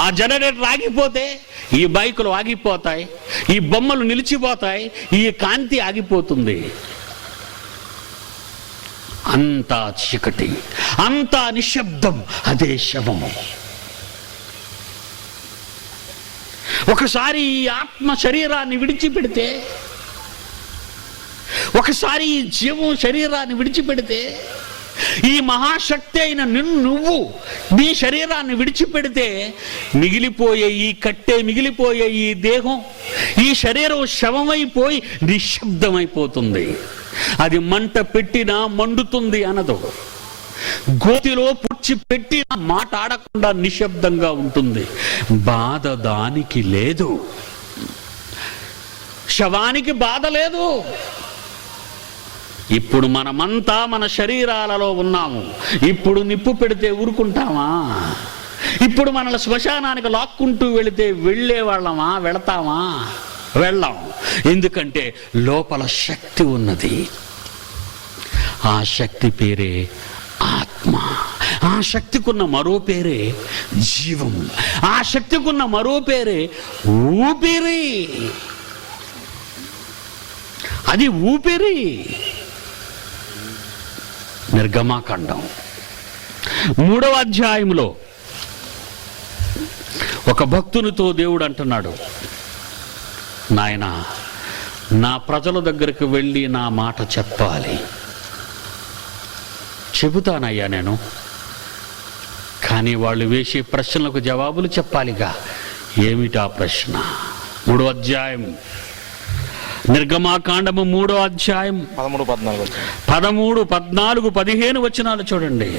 ఆ జనరేటర్ ఆగిపోతే ఈ బైకులు ఆగిపోతాయి, ఈ బొమ్మలు నిలిచిపోతాయి, ఈ కాంతి ఆగిపోతుంది. అంతా చీకటి, అంతా నిశ్శబ్దం. అదే శవము. ఒకసారి ఈ ఆత్మ శరీరాన్ని విడిచిపెడితే, ఒకసారి ఈ జీవం శరీరాన్ని విడిచిపెడితే, ఈ మహాశక్తి అయిన నువ్వు నీ శరీరాన్ని విడిచిపెడితే మిగిలిపోయే ఈ కట్టె, మిగిలిపోయే ఈ దేహం, ఈ శరీరం శవమైపోయి నిశ్శబ్దమైపోతుంది. అది మంట పెట్టినా మండుతుంది అనదు. గోతిలో పుచ్చి పెట్టినా మాట్లాడకుండా నిశ్శబ్దంగా ఉంటుంది. బాధ దానికి లేదు, శవానికి బాధ లేదు. ఇప్పుడు మనమంతా మన శరీరాలలో ఉన్నాము. ఇప్పుడు నిప్పు పెడితే ఊరుకుంటామా? ఇప్పుడు మనల్ని శ్మశానానికి లాక్కుంటూ వెళితే వెళ్ళేవాళ్ళమా? వెళతామా? వెళ్ళాం. ఎందుకంటే లోపల శక్తి ఉన్నది. ఆ శక్తి పేరే ఆత్మ. ఆ శక్తికున్న మరో పేరే జీవం. ఆ శక్తికున్న మరో పేరే ఊపిరి. అది ఊపిరి. నిర్గమాకాండం 3వ అధ్యాయంలో ఒక భక్తునితో దేవుడు అంటున్నాడు, నాయనా, నా ప్రజల దగ్గరికి వెళ్ళి నా మాట చెప్పాలి. చెబుతానయ్యా నేను, కానీ వాళ్ళు వేసే ప్రశ్నలకు జవాబులు చెప్పాలిగా. ఏమిటా ప్రశ్న? 3వ అధ్యాయం నిర్గమాకాండము 3వ అధ్యాయం 13, 14, 15 వచనాలు చూడండి.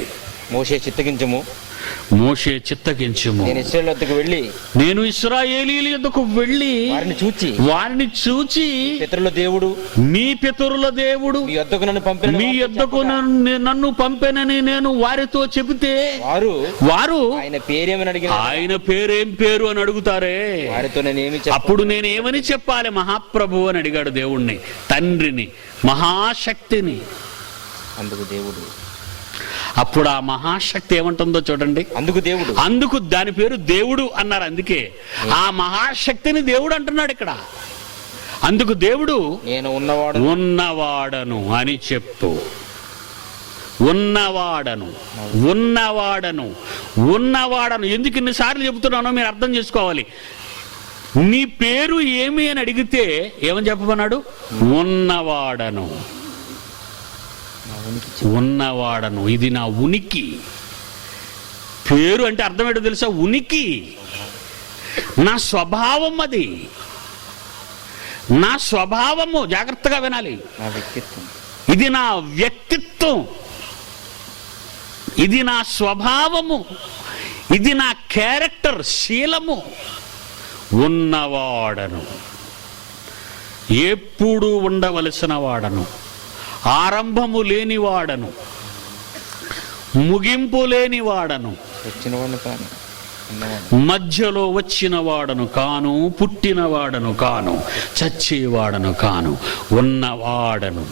మోషే చిత్తగించుము, మోషే చిత్తగించుము, నేను ఇశ్రాయేలు వద్దకు వెళ్ళి నేను ఇశ్రాయేలీయుల యొద్దకు వెళ్ళి వారిని చూచి పితరుల దేవుడు మీ పితరుల దేవుడు మీ యొద్దకు నన్ను పంపిన మీ యొద్దకు నన్ను పంపెనని నేను వారితో చెబితే వారు ఆయన పేరేం పేరు అని అడుగుతారే, వారితో అప్పుడు నేనేమని చెప్పాలి? మహాప్రభు అని అడిగాడు దేవుణ్ణి, తండ్రిని, మహాశక్తిని. అందుకు దేవుడు, అప్పుడు ఆ మహాశక్తి ఏమంటుందో చూడండి. అందుకు దాని పేరు దేవుడు అన్నారు. అందుకే ఆ మహాశక్తిని దేవుడు అంటున్నాడు ఇక్కడ. అందుకు దేవుడు నేను ఉన్నవాడను అని చెప్పు. ఉన్నవాడను ఉన్నవాడను ఉన్నవాడను ఎందుకు ఇన్నిసార్లు చెబుతున్నానో మీరు అర్థం చేసుకోవాలి. నీ పేరు ఏమి అని అడిగితే ఏమని చెప్పమన్నాడు? ఉన్నవాడను, ఉన్నవాడను. ఇది నా ఉనికి. పేరు అంటే అర్థం ఏంటో తెలుసా? ఉనికి, నా స్వభావం. అది నా స్వభావము. జాగ్రత్తగా వినాలి. ఇది నా వ్యక్తిత్వం, ఇది నా స్వభావము, ఇది నా క్యారెక్టర్, శీలము. ఉన్నవాడను, ఎప్పుడు ఉండవలసిన వాడను, ఆరంభము లేనివాడను, ముగింపు లేనివాడను, మధ్యలో వచ్చిన వాడను కాను, పుట్టినవాడను కాను, చచ్చేవాడను కాను, ఉన్నవాడను.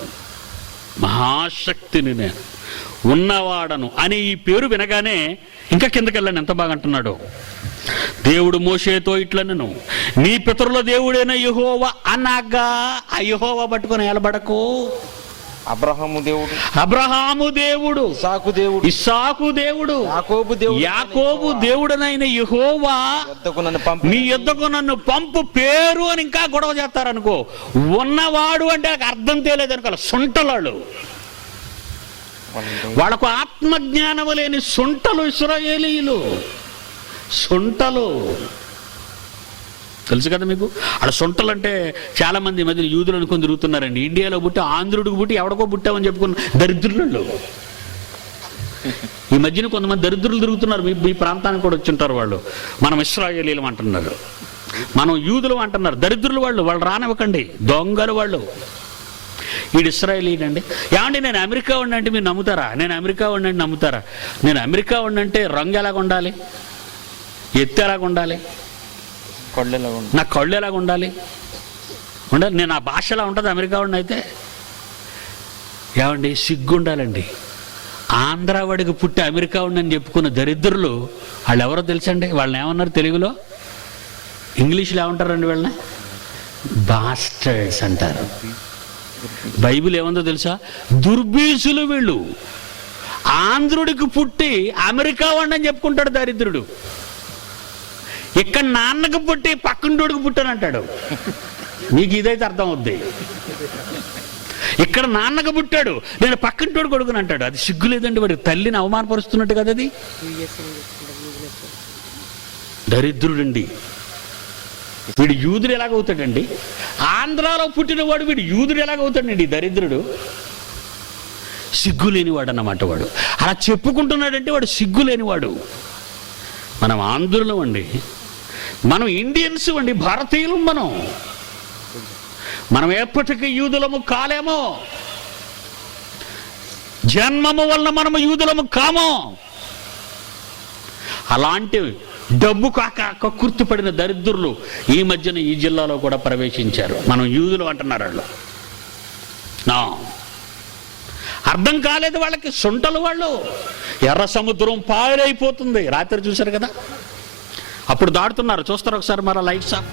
మహాశక్తిని నేను, ఉన్నవాడను అనే ఈ పేరు వినగానే ఇంకా కిందకెళ్ళండి ఎంత బాగా అంటున్నాడు. దేవుడు మోషేతో ఇట్లనెను, నీ పితరుల దేవుడైన యెహోవా అనగా, ఆ యెహోవా పట్టుకొని నిలబడకు. అబ్రహాము దేవుడు, ఇస్సాకు దేవుడు, యాకోబు దేవుడనైన యెహోవా నీ యొద్దకు నన్ను పంపు పేరు అని ఇంకా గొడవ చేస్తారనుకో. ఉన్నవాడు అంటే అర్థం తెలియదు అనుకో. సొంటలాడు, వాళ్ళకు ఆత్మజ్ఞానము లేని సొంటలు ఇశ్రాయేలీయులు. సొంటలు తెలుసు కదా మీకు. అక్కడ సొంటలు అంటే చాలా మంది మధ్య యూదులు అనుకుని తిరుగుతున్నారండి. ఇండియాలో పుట్టి ఆంధ్రుడికి పుట్టి ఎవడికో పుట్టామని చెప్పుకున్న దరిద్రులు ఈ మధ్యన కొంతమంది దరిద్రులు తిరుగుతున్నారు. మీ ప్రాంతానికి కూడా వచ్చుంటారు వాళ్ళు. మనం ఇశ్రాయేలీలం అంటున్నారు, మనం యూదులు అంటున్నారు. దరిద్రులు వాళ్ళు రానివ్వకండి, దొంగలు వాళ్ళు. వీడు ఇశ్రాయేలీయండి. ఏమండి నేను అమెరికా ఉండంటే మీరు నమ్ముతారా? నేను అమెరికా ఉండంటే నమ్ముతారా? నేను అమెరికా ఉండంటే రంగు ఎలాగ ఉండాలి, ఎత్తు ఎలాగ ఉండాలి, నా కళ్ళు ఎలాగ ఉండాలి, నేను ఆ భాష ఎలా ఉంటుంది అమెరికా ఉండి అయితే? ఏమండి సిగ్గు ఉండాలండి. ఆంధ్రావాడికి పుట్టి అమెరికా ఉండని చెప్పుకున్న దరిద్రులు వాళ్ళు ఎవరో తెలుసండి? వాళ్ళని ఏమన్నారు తెలుగులో? ఇంగ్లీష్లో ఏమంటారండి వాళ్ళని? బాస్టర్డ్స్ అంటారు. బైబిల్ ఏముందో తెలుసా? దుర్బీసులు వీళ్ళు. ఆంధ్రుడికి పుట్టి అమెరికా వాడిని చెప్పుకుంటాడు దరిద్రుడు. ఇక్కడ నాన్నకు పుట్టి పక్కంటోడికి పుట్టానంటాడు. మీకు ఇదైతే అర్థం అవుద్ది. ఇక్కడ నాన్నకు పుట్టాడు, నేను పక్కంటోడు కొడుకుని అంటాడు. అది సిగ్గు లేదండి, వాడికి తల్లిని అవమానపరుస్తున్నట్టు కదా అది. దరిద్రుడండి వీడు. యూదుడు ఎలాగవుతాడండి? ఆంధ్రాలో పుట్టినవాడు వీడు యూదుడు ఎలాగవుతాడండి? దరిద్రుడు, సిగ్గు లేనివాడు అన్నమాట వాడు. అలా చెప్పుకుంటున్నాడంటే వాడు సిగ్గు లేనివాడు. మనం ఆంధ్రులం అండి, మనం ఇండియన్స్ అండి, భారతీయులు. మనం ఎప్పటికీ యూదులము కాలేమో. జన్మము వలన మనము యూదులము కామో. అలాంటి డబ్బు కాక కక్కుర్తిపడిన దరిద్రులు ఈ మధ్యన ఈ జిల్లాలో కూడా ప్రవేశించారు. మనం యూదులు అంటున్నారు వాళ్ళు. అర్థం కాలేదు వాళ్ళకి. సొంటలు వాళ్ళు. ఎర్ర సముద్రం పారైపోతుంది. రాత్రి చూశారు కదా, అప్పుడు దాటుతున్నారు. చూస్తారు ఒకసారి మరి లైట్స్ ఆఫ్.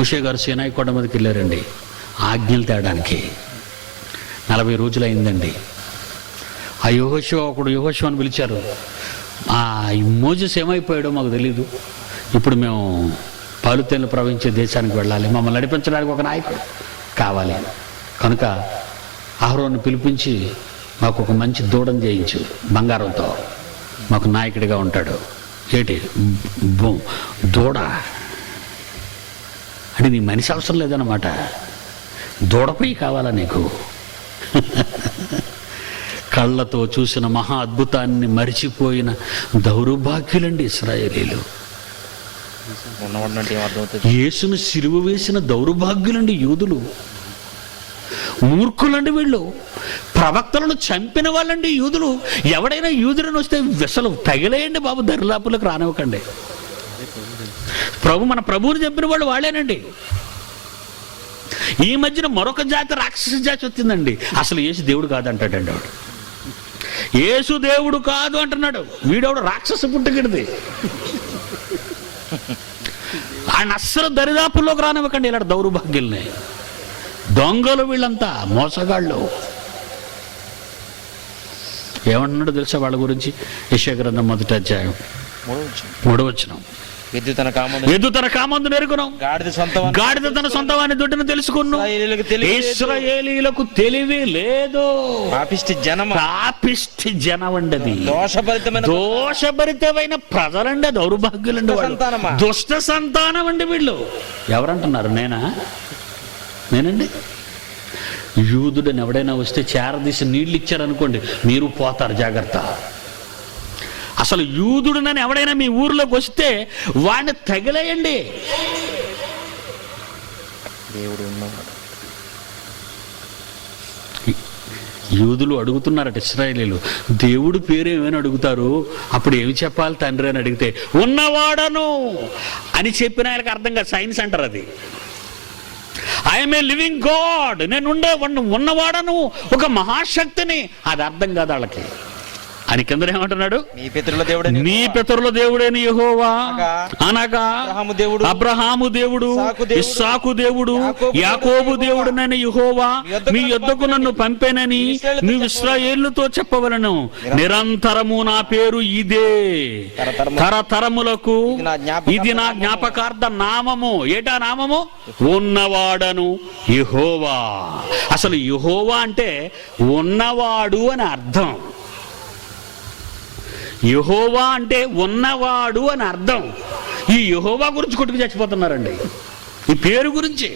మోషే గారు సీనాయి కొండ మీదకి వెళ్ళారండి ఆజ్ఞలు తేడానికి. 40 రోజులు అయిందండి. ఆ యెహోషువ అని పిలిచారు. ఆ మోజెస్ ఏమైపోయాడో మాకు తెలీదు. ఇప్పుడు మేము పాలుతేనలు ప్రవహించే దేశానికి వెళ్ళాలి, మమ్మల్ని నడిపించడానికి ఒక నాయకుడు కావాలి కనుక అహరోను పిలిపించి మాకు ఒక మంచి దూడను చేయించు బంగారంతో, మాకు నాయకుడిగా ఉంటాడు. ఏంటి దూడ అంటే నీ మనిషి అవసరం లేదన్నమాట, దూడపై కావాలా నీకు? కళ్ళతో చూసిన మహా అద్భుతాన్ని మరిచిపోయిన దౌర్భాగ్యులండి ఇశ్రాయేలీలు. ఉన్నవాడినంటే ఏమర్థమవుతుంది? యేసును సిలువ వేసిన దౌర్భాగ్యులండి యూదులు. మూర్ఖులండి వీళ్ళు. ప్రవక్తలను చంపిన వాళ్ళండి యూదులు. ఎవడైనా యూదులను వస్తే అసలు తగిలేయండి బాబు, దరిలాపులకు రానివ్వకండి. మన ప్రభువుని చంపిన వాళ్ళు వాళ్ళేనండి. ఈ మధ్యన మరొక జాతి రాక్షస జాతి వచ్చిందండి. అసలు యేసు దేవుడు కాదంటాడండి వాడు. యేసు దేవుడు కాదు అంటున్నాడు. వీడెవడు రాక్షస పుట్టుకిడిది. ఆయన అస్సలు దరిదాపుల్లోకి రానివ్వకండి ఇలాంటి దౌర్భాగ్యుల్ని. దొంగలు వీళ్ళంతా, మోసగాళ్ళు. ఏమంటున్నాడు తెలుసా వాళ్ళ గురించి? యెషయా గ్రంథం 1వ అధ్యాయం 3వ వచనం. ఎద్దు తన కామందు నెరుగును, గాడిద తన సొంతవాని దొడ్డును తెలుసుకును. ఇశ్రాయేలీయులకు తెలివి లేదు. పాపిష్టి జనమండది, దోషభరితమైన ప్రజలండి, దౌర్భాగ్యులండి, దుష్ట సంతానం అండి వీళ్ళు. ఎవరంటున్నారు? నేనండి. యూదుడని ఎవడైనా వస్తే చేరదీసి నీళ్ళు ఇచ్చారనుకోండి, మీరు పోతారు, జాగ్రత్త. అసలు యూదుడునని ఎవడైనా మీ ఊరిలోకి వస్తే వాడిని తగిలేయండి. దేవుడు ఉన్నాడు. యూదులు అడుగుతున్నారట ఇశ్రాయేలీలు, దేవుడు పేరు ఏమని అడుగుతారు. అప్పుడు ఏమి చెప్పాలి తండ్రి అని అడిగితే ఉన్నవాడను అని చెప్పిన ఆయనకు అర్థం కాదు. సైన్స్ అంటారు అది. ఐఎమ్ ఏ లివింగ్ గాడ్, నేను ఉన్నవాడను, ఒక మహాశక్తిని. అది అర్థం కాదు వాళ్ళకి. అని కింద ఏమంటున్నాడు? నీ పితరుల దేవుడైన యెహోవా అనగా అబ్రహాము దేవుడు, ఇస్సాకు దేవుడు, యాకోబు దేవుడునైన యెహోవా మీ యొద్దకు నన్ను పంపేనని నీవు ఇశ్రాయేలుతో చెప్పవలను. నిరంతరము నా పేరు ఇదే, తరతరములకు ఇది నా జ్ఞాపకార్థ నామము. ఏటా నామము? ఉన్నవాడను యెహోవా. అసలు యెహోవా అంటే ఉన్నవాడు అని అర్థం. యెహోవా అంటే ఉన్నవాడు అని అర్థం. ఈ యెహోవా గురించి కొట్టుకు చచ్చిపోతున్నారండి. ఈ పేరు గురించి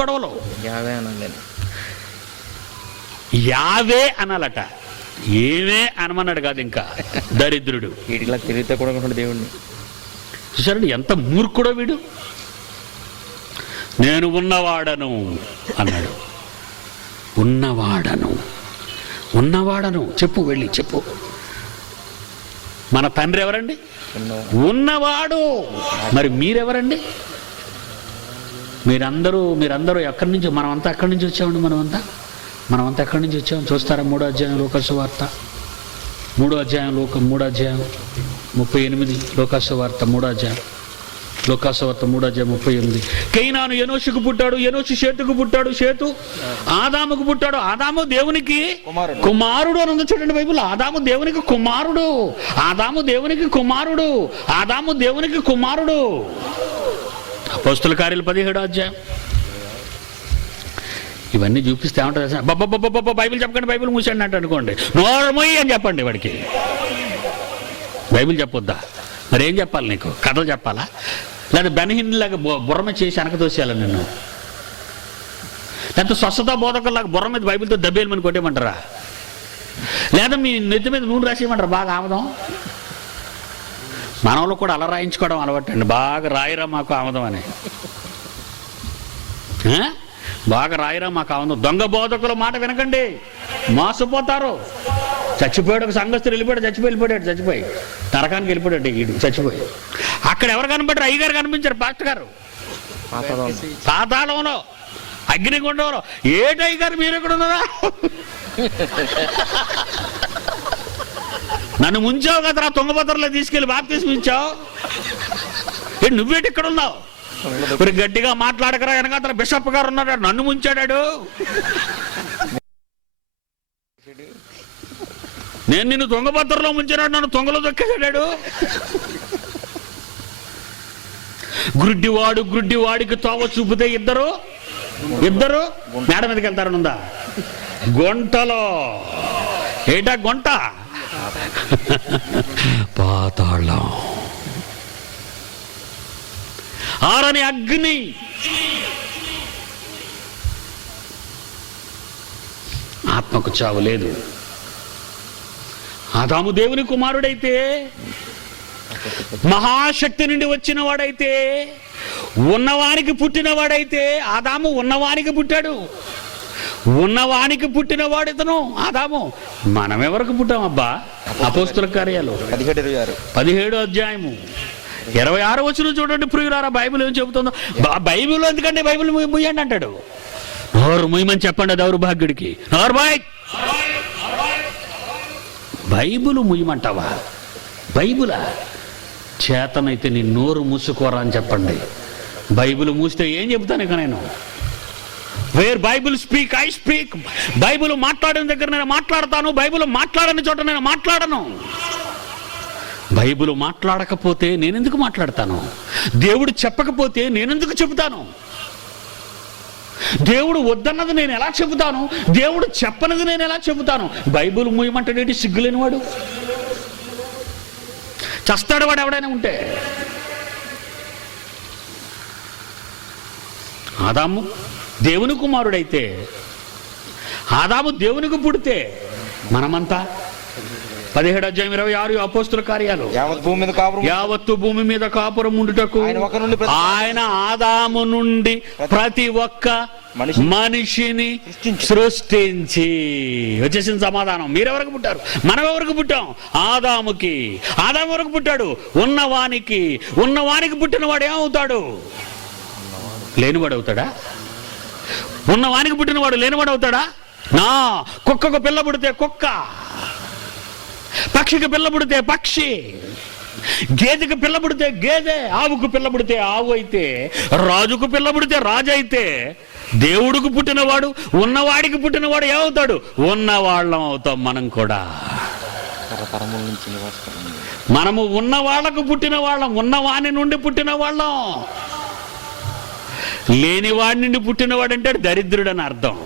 గొడవలు. యావే అనాలట, ఏమే అనమన్నాడు కాదు. ఇంకా దరిద్రుడు వీటిలా తిరిగితే కూడా దేవుడిని చూసారండి ఎంత మూర్ఖుడో వీడు. నేను ఉన్నవాడను అన్నాడు. ఉన్నవాడను చెప్పు, వెళ్ళి చెప్పు. మన తండ్రి ఎవరండి? ఉన్నవాడు. మరి మీరెవరండి? మీరందరూ ఎక్కడి నుంచి? మనమంతా ఎక్కడి నుంచి వచ్చామండి? మనమంతా ఎక్కడి నుంచి వచ్చాము? చూస్తారా? 3వ అధ్యాయం లోకాసు వార్త, 3వ అధ్యాయం 38. లోకాసు వార్త 3వ అధ్యాయం 38. కైనాను ఎనోషుకు పుట్టాడు, ఎనోషు షేతుకు పుట్టాడు, షేతు ఆదాముకు పుట్టాడు, ఆదాము దేవునికి కుమారుడు అని ఉంది చూడండి బైబిల్. ఆదాము దేవునికి కుమారుడు. అపోస్తుల కార్యాలు 17వ అధ్యాయం. ఇవన్నీ చూపిస్తే ఏమంటారు? బైబిల్ చెప్పకండి, బైబిల్ మూసేయండి అంటే అనుకోండి. నోర్మోయ్ అని చెప్పండి వాడికి. బైబిల్ చెప్పొద్దా? మరి ఏం చెప్పాలి నీకు? కథలు చెప్పాలా? లేదా బెనహిన్లాగా బుర్ర మీద చేసి వెనక తోసేయాలి నిన్ను? లేకపోతే స్వస్థత బోధకుల్లాగా బుర్ర మీద బైబిల్తో దబ్బేయమని కొట్టేయమంటారా? లేదా మీ నెత్తి మీద నూనె రాసేయమంటారా బాగా ఆమదం? మనలో కూడా అలా రాయించుకోవడం అలవాటండి. బాగా రాయిరా మాకు ఆమదం అని. బాగా రాయిరా మాకు ఆమదం. దొంగ బోధకుల మాట వినకండి, మోసపోతారు. చచ్చిపోయాడు ఒక సంఘస్థుడు, చచ్చిపోయి నరకానికి వెళ్ళిపోయాడు. ఈడు చచ్చిపోయి అక్కడ ఎవరు కనబడ్డారు? అయ్యగారు కనిపించారు, పాస్టర్ గారు. పాతాళంలో, అగ్నిగుండంలో. ఏటి అయ్యగారు మీరు ఎక్కడ ఉన్నారా? నన్ను ముంచావు కదరా, తుంగభద్రలో తీసుకెళ్ళి బాప్తిస్మం ఇచ్చావు. నువ్వేటి ఇక్కడ ఉన్నావు? మరి గట్టిగా మాట్లాడకరా, వెనక అతను బిషప్ గారు ఉన్నాడు, నన్ను ముంచాడాడు. నేను నిన్ను తుంగభద్రలో ముంచాడు, నన్ను తుంగలో దొక్కేశాడు. గుడ్డివాడికి తోవ చూపితే ఇద్దరు మేడ మీదకి వెళ్తారని ఉందా? గుంటలో ఏటా గుంట? పాతాళం. ఆరని అగ్ని. ఆత్మకు చావు లేదు. ఆదాము దేవుని కుమారుడైతే, మహాశక్తి నుండి వచ్చిన వాడైతే, ఉన్నవానికి పుట్టినవాడైతే, ఆదాము ఉన్నవానికి పుట్టాడు. ఉన్నవానికి పుట్టినవాడు ఇతను ఆదాము. మనం ఎవరికి పుట్టామబ్బా? అపోస్తుల కార్యాలు 17వ అధ్యాయము 26వ వచనం చూడండి ప్రియులారా, బైబిల్ ఏం చెబుతుందో. బైబిల్ ఎందుకంటే బైబిల్ ముయ్యండి అంటాడు. నోరు ముయ్యమని చెప్పండి దౌర్భాగ్యుడికి. నోరు బాయ్. బైబిల్ ముయ్యమంటావా? బైబిలా? చేతనైతే నీ నోరు మూసుకోరా అని చెప్పండి. బైబిల్ మూస్తే ఏం చెబుతాను ఇక నేను? Where Bible speak I speak. Bible మాట్లాడిన దగ్గర నేను మాట్లాడతాను, బైబిల్ మాట్లాడని చోట నేను మాట్లాడను. బైబిల్ మాట్లాడకపోతే నేనెందుకు మాట్లాడతాను? దేవుడు చెప్పకపోతే నేనెందుకు చెబుతాను? దేవుడు వద్దన్నది నేను ఎలా చెబుతాను? దేవుడు చెప్పనది నేను ఎలా చెబుతాను? బైబిల్ మూయమంటాడేంటి సిగ్గులేనివాడు? చస్తాడు వాడు ఎవడైనా ఉంటే. ఆదాము దేవుని కుమారుడైతే, ఆదాము దేవునికి పుడితే, మనమంతా 17వ అధ్యాయం 26 అపోస్తుల కార్యాలు, యావత్తు భూమి మీద కాపురం ఉండుటకు ఆయన ఆదాము నుండి ప్రతి ఒక్క మనిషిని సృష్టించి. వచ్చేసిన సమాధానం. మీరెవరికి పుట్టారు? మనం ఎవరికి పుట్టాం? ఆదాముకి. ఆదాము ఎవరికి పుట్టాడు? ఉన్నవానికి పుట్టినవాడు ఏమవుతాడు? లేనివాడు అవుతాడా? ఉన్నవానికి పుట్టినవాడు లేనివాడు అవుతాడా? నా కుక్కకు పిల్ల పుడితే కుక్క, పక్షికి పిల్ల పుడితే పక్షి, గేదెకి పిల్ల పుడితే గేదె, ఆవుకు పిల్ల పుడితే ఆవు అయితే, రాజుకు పిల్ల పుడితే రాజు అయితే, దేవుడికి పుట్టినవాడు ఉన్నవాడికి పుట్టినవాడు ఏమవుతాడు? ఉన్నవాళ్ళం అవుతాం మనం కూడా. మనము ఉన్న వాళ్ళకు పుట్టిన వాళ్ళం, ఉన్నవాని నుండి పుట్టిన వాళ్ళం. లేనివాడి నుండి పుట్టినవాడు అంటే దరిద్రుడు అని అర్థం.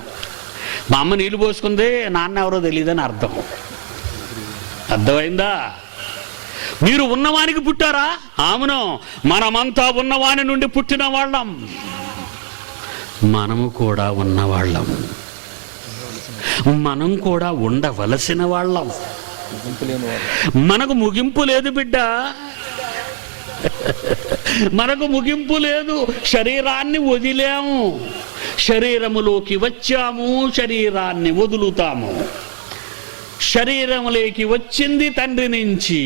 మా అమ్మ నీళ్ళు పోసుకుంది, నాన్న ఎవరో తెలియదని అర్థం. అర్థమైందా? మీరు ఉన్నవానికి పుట్టారా? అవును, మనమంతా ఉన్నవాని నుండి పుట్టిన వాళ్ళం. మనము కూడా ఉన్నవాళ్ళం. మనం కూడా ఉండవలసిన వాళ్ళం. మనకు ముగింపు లేదు బిడ్డ, మనకు ముగింపు లేదు. శరీరాన్ని వదిలాము, శరీరములోకి వచ్చాము, శరీరాన్ని వదులుతాము. శరీరములోకి వచ్చింది తండ్రి నుంచి,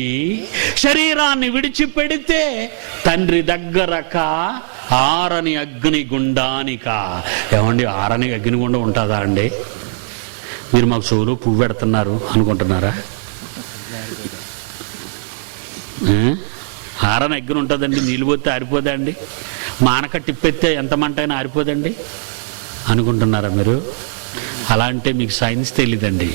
శరీరాన్ని విడిచిపెడితే తండ్రి దగ్గరక ఆరని అగ్నిగుండానిక. ఏమండి, ఆరని అగ్నిగుండం ఉంటుందా అండి? మీరు మాకు చెవులో పువ్వు పెడుతున్నారు అనుకుంటున్నారా? ఆరని అగ్ని ఉంటుందండి, నీళ్ళు పోతే ఆరిపోదా అండి? మానక టిప్పెత్తే ఎంత మంట అయినా ఆరిపోదండి అనుకుంటున్నారా మీరు? అలా అంటే మీకు సైన్స్ తెలీదండి.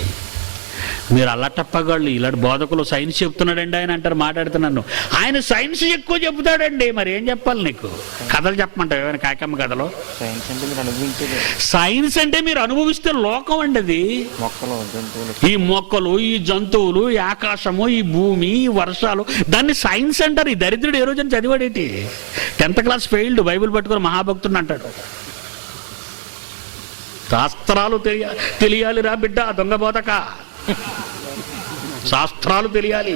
మీరు అల్లటప్పగాళ్ళు ఇలాంటి బోధకులు సైన్స్ చెప్తున్నాడండి ఆయన అంటారు, మాట్లాడుతున్నాను. ఆయన సైన్స్ ఎక్కువ చెబుతాడండి. మరి ఏం చెప్పాలి నీకు? కథలు చెప్పమంటావు ఏమైనా? కాకమ్మ కథలో సైన్స్ అంటే మీరు అనుభవిస్తే లోకం అండి అది. ఈ మొక్కలు, ఈ జంతువులు, ఈ ఆకాశము, ఈ భూమి, ఈ వర్షాలు, దాన్ని సైన్స్ అంటారు. ఈ దరిద్రుడు ఏ రోజున చదివాడేటి? 10th క్లాస్ ఫెయిల్డ్, బైబిల్ పట్టుకొని మహాభక్తుడు అంటాడు. శాస్త్రాలు తెలియాలి రా బిడ్డ, దొంగ బోధక. శాస్త్రాలు తెలియాలి.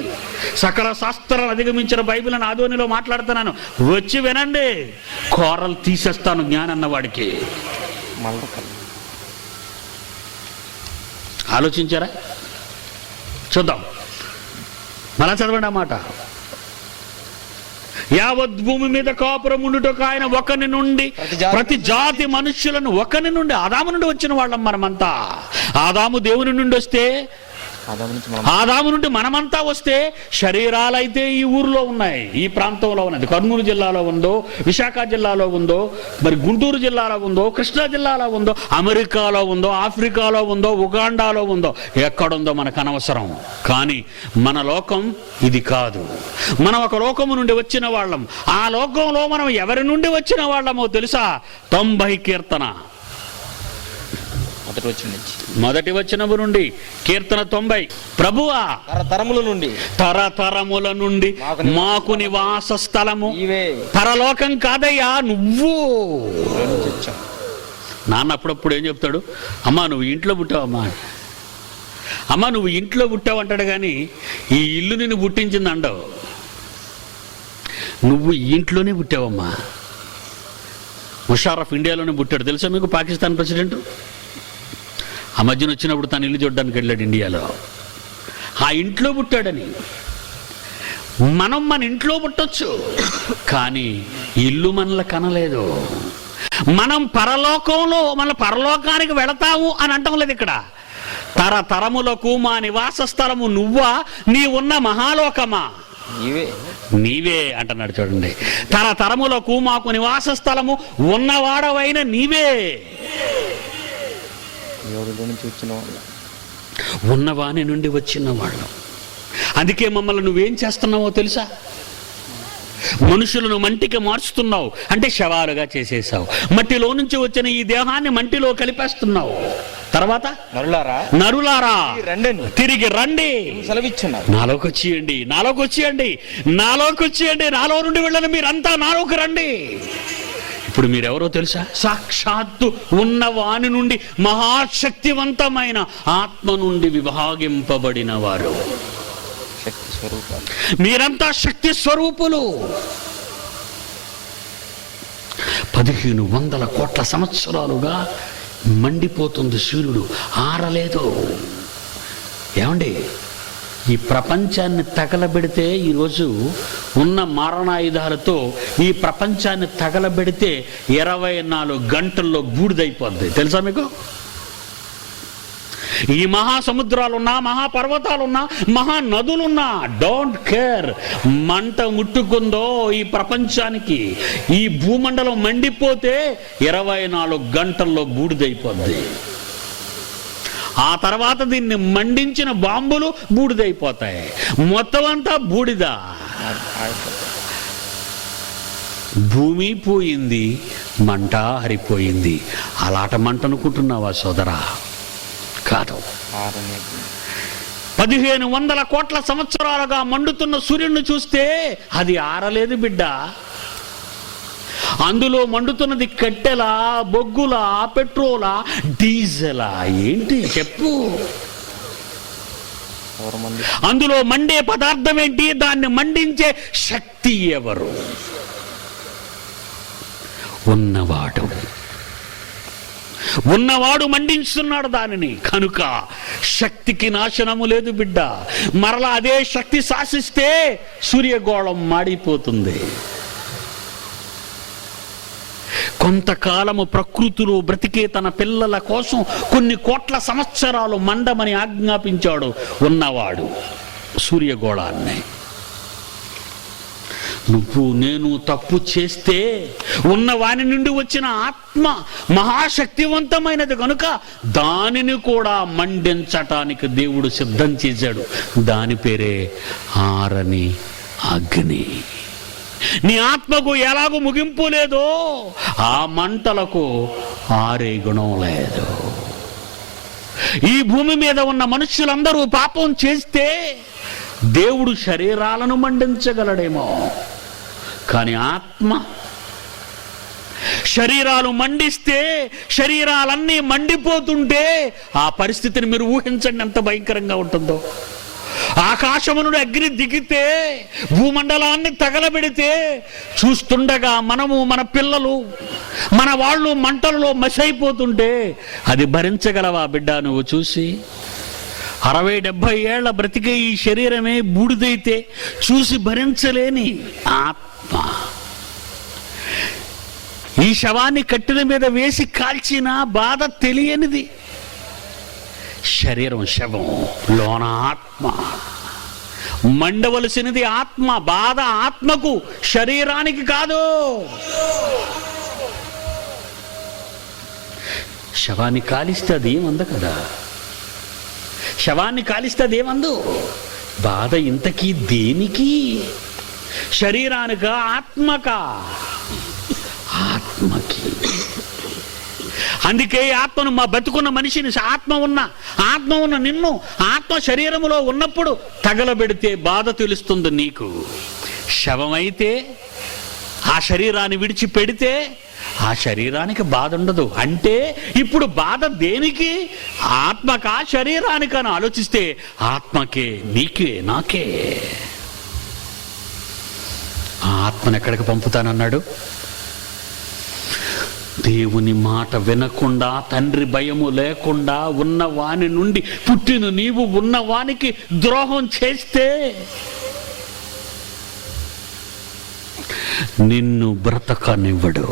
సకల శాస్త్రాలు అధిగమించిన బైబిల్ అని ఆదోనిలో మాట్లాడుతున్నాను. వచ్చి వినండి, కోరలు తీసేస్తాను జ్ఞానన్న వాడికి. ఆలోచించారా? చూద్దాం, మళ్ళా చదవండి ఆ మాట. యావత్ భూమి మీద కాపురం ఉండుటకు ఆయన ఒకని నుండి ప్రతి జాతి మనుష్యులను ఒకని నుండి, ఆదాము నుండి వచ్చిన వాళ్ళం మనమంతా. ఆదాము దేవుని నుండి వస్తే ఆదాము నుండి మనమంతా వస్తే శరీరాలైతే ఈ ఊర్లో ఉన్నాయి, ఈ ప్రాంతంలో ఉన్నది. కర్నూలు జిల్లాలో ఉందో, విశాఖ జిల్లాలో ఉందో, మరి గుంటూరు జిల్లాలో ఉందో, కృష్ణా జిల్లాలో ఉందో, అమెరికాలో ఉందో, ఆఫ్రికాలో ఉందో, ఉగాండాలో ఉందో, ఎక్కడుందో మనకు అనవసరం. కానీ మన లోకం ఇది కాదు. మనం ఒక లోకము నుండి వచ్చిన వాళ్ళం. ఆ లోకంలో మనం ఎవరి నుండి వచ్చిన వాళ్ళమో తెలుసా? 90 కీర్తన మొదటి వచనము నుండి కీర్తన 90. ప్రభువా, తరతరముల నుండి మాకు నివాస స్థలము పరలోకం కాదయ్యా నువ్వు. నాన్న అప్పుడప్పుడు ఏం చెప్తాడు? అమ్మా నువ్వు ఇంట్లో పుట్టావమ్మా, అమ్మా నువ్వు ఇంట్లో పుట్టావు అంటాడు, కానీ ఈ ఇల్లు నిన్ను పుట్టించింది అండవు. నువ్వు ఇంట్లోనే పుట్టావమ్మా. ముషారఫ్ ఇండియాలోనే పుట్టాడు తెలుసా మీకు, పాకిస్తాన్ ప్రెసిడెంట్. ఆ మధ్యన వచ్చినప్పుడు తను ఇల్లు చూడడానికి వెళ్ళాడు ఇండియాలో. ఆ ఇంట్లో పుట్టాడని. మనం మన ఇంట్లో పుట్టొచ్చు, కానీ ఇల్లు మనల్ని కనలేదు. మనం పరలోకంలో మన పరలోకానికి వెళతాము అని అంటాం లేదు ఇక్కడ. తరతరములకు మా నివాస స్థలము నువ్వా, నీ ఉన్న మహాలోకమా? నీవే అంటున్నాడు చూడండి. తరతరములకు మాకు నివాస స్థలము ఉన్నవాడవైన నీవే. ఉన్నవాని నుండి వచ్చిన వాళ్ళం. అందుకే మమ్మల్ని నువ్వేం చేస్తున్నావో తెలుసా? మనుషులను మంటికి మార్చుతున్నావు, అంటే శవాలుగా చేసేసావు. మట్టిలో నుంచి వచ్చిన ఈ దేహాన్ని మంటిలో కలిపేస్తున్నావు. తర్వాత నరులారా తిరిగి రండి, నాలోకి వచ్చేయండి, నాలోకి వచ్చేయండి, నాలోకి వచ్చేయండి, నాలో నుండి వెళ్ళని మీరంతా నాలోకి రండి. ఇప్పుడు మీరెవరో తెలుసా? సాక్షాత్తు ఉన్నవాని నుండి మహాశక్తివంతమైన ఆత్మ నుండి విభాగింపబడిన వారు. మీరంతా శక్తి స్వరూపులు. 1500 కోట్ల సంవత్సరాలుగా మండిపోతుంది సూర్యుడు, ఆరలేదు. ఏమండి, ఈ ప్రపంచాన్ని తగలబెడితే, ఈరోజు ఉన్న మారణాయుధాలతో ఈ ప్రపంచాన్ని తగలబెడితే 24 గంటల్లో బూడిదైపోద్ది. తెలుసా మీకు? ఈ మహాసముద్రాలున్నా, మహాపర్వతాలున్నా, మహానదులున్నా, డోంట్ కేర్. మంట ముట్టుకుందో ఈ ప్రపంచానికి, ఈ భూమండలం మండిపోతే 24 గంటల్లో బూడిదైపోద్ది. ఆ తర్వాత దీన్ని మండించిన బాంబులు బూడిదైపోతాయి. మొత్తం అంతా బూడిద. భూమి పోయింది, మంట హరిపోయింది. అలాట మంట అనుకుంటున్నావా సోదరా? కాదు. 1500 కోట్ల సంవత్సరాలుగా మండుతున్న సూర్యుడిని చూస్తే అది ఆరలేదు బిడ్డ. అందులో మండుతున్నది కట్టెలా, బొగ్గులా, పెట్రోలా, డీజిలా? ఏంటి చెప్పు. అందులో మండే పదార్థం ఏంటి? దాన్ని మండించే శక్తి ఎవరు? ఉన్నవాడు మండించుతున్నాడు దానిని. కనుక శక్తికి నాశనము లేదు బిడ్డ. మరలా అదే శక్తి శాసిస్తే సూర్యగోళం మాడిపోతుంది. కొంతకాలము ప్రకృతిలో బ్రతికే తన పిల్లల కోసం కొన్ని కోట్ల సంవత్సరాలు మండమని ఆజ్ఞాపించాడు ఉన్నవాడు సూర్యగోళాన్ని. నువ్వు నేను తప్పు చేస్తే ఉన్నవాని నుండి వచ్చిన ఆత్మ మహాశక్తివంతమైనది కనుక దానిని కూడా మండించటానికి దేవుడు సిద్ధం చేశాడు. దాని పేరే ఆరని అగ్ని. నీ ఆత్మకు ఎలాగూ ముగింపు లేదో ఆ మంటలకు ఆరే గుణం లేదు. ఈ భూమి మీద ఉన్న మనుష్యులందరూ పాపం చేస్తే దేవుడు శరీరాలను మండించగలడేమో, కానీ ఆత్మ శరీరాలు మండిస్తే, శరీరాలన్నీ మండిపోతుంటే ఆ పరిస్థితిని మీరు ఊహించండి ఎంత భయంకరంగా ఉంటుందో. ఆకాశము నుండి అగ్ని దిగితే, భూమండలాన్ని తగలబెడితే చూస్తుండగా మనము, మన పిల్లలు, మన వాళ్ళు మంటలలో మసైపోతుంటే అది భరించగలవా బిడ్డ? నువ్వు చూసి 60-70 ఏళ్ల బ్రతికే ఈ శరీరమే బూడిదైతే చూసి భరించలేని ఆత్మ. ఈ శవాన్ని కట్టెల మీద వేసి కాల్చిన బాధ తెలియనిది. శరీరం శవం, లోన ఆత్మ. మండవలసినది ఆత్మ. బాధ ఆత్మకు, శరీరానికి కాదు. శవాన్ని కాలిస్తే అది ఏమంద కదా, శవాన్ని కాలిస్తే అది ఏమందు. బాధ ఇంతకీ దేనికి? శరీరానిక, ఆత్మకా? ఆత్మకి. అందుకే ఆత్మను, మా బతుకున్న మనిషిని, ఆత్మ ఉన్న నిన్ను, ఆత్మ శరీరములో ఉన్నప్పుడు తగలబెడితే బాధ తెలుస్తుంది నీకు. శవమైతే ఆ శరీరాన్ని విడిచిపెడితే ఆ శరీరానికి బాధ ఉండదు. అంటే ఇప్పుడు బాధ దేనికి? ఆత్మకా శరీరానికని ఆలోచిస్తే ఆత్మకే, నీకే, నాకే. ఆ ఆత్మను ఎక్కడికి పంపుతానన్నాడు? దేవుని మాట వినకుండా, తండ్రి భయము లేకుండా ఉన్నవాని నుండి పుట్టిన నీవు ఉన్నవానికి ద్రోహం చేస్తే నిన్ను బ్రతకనివ్వడు.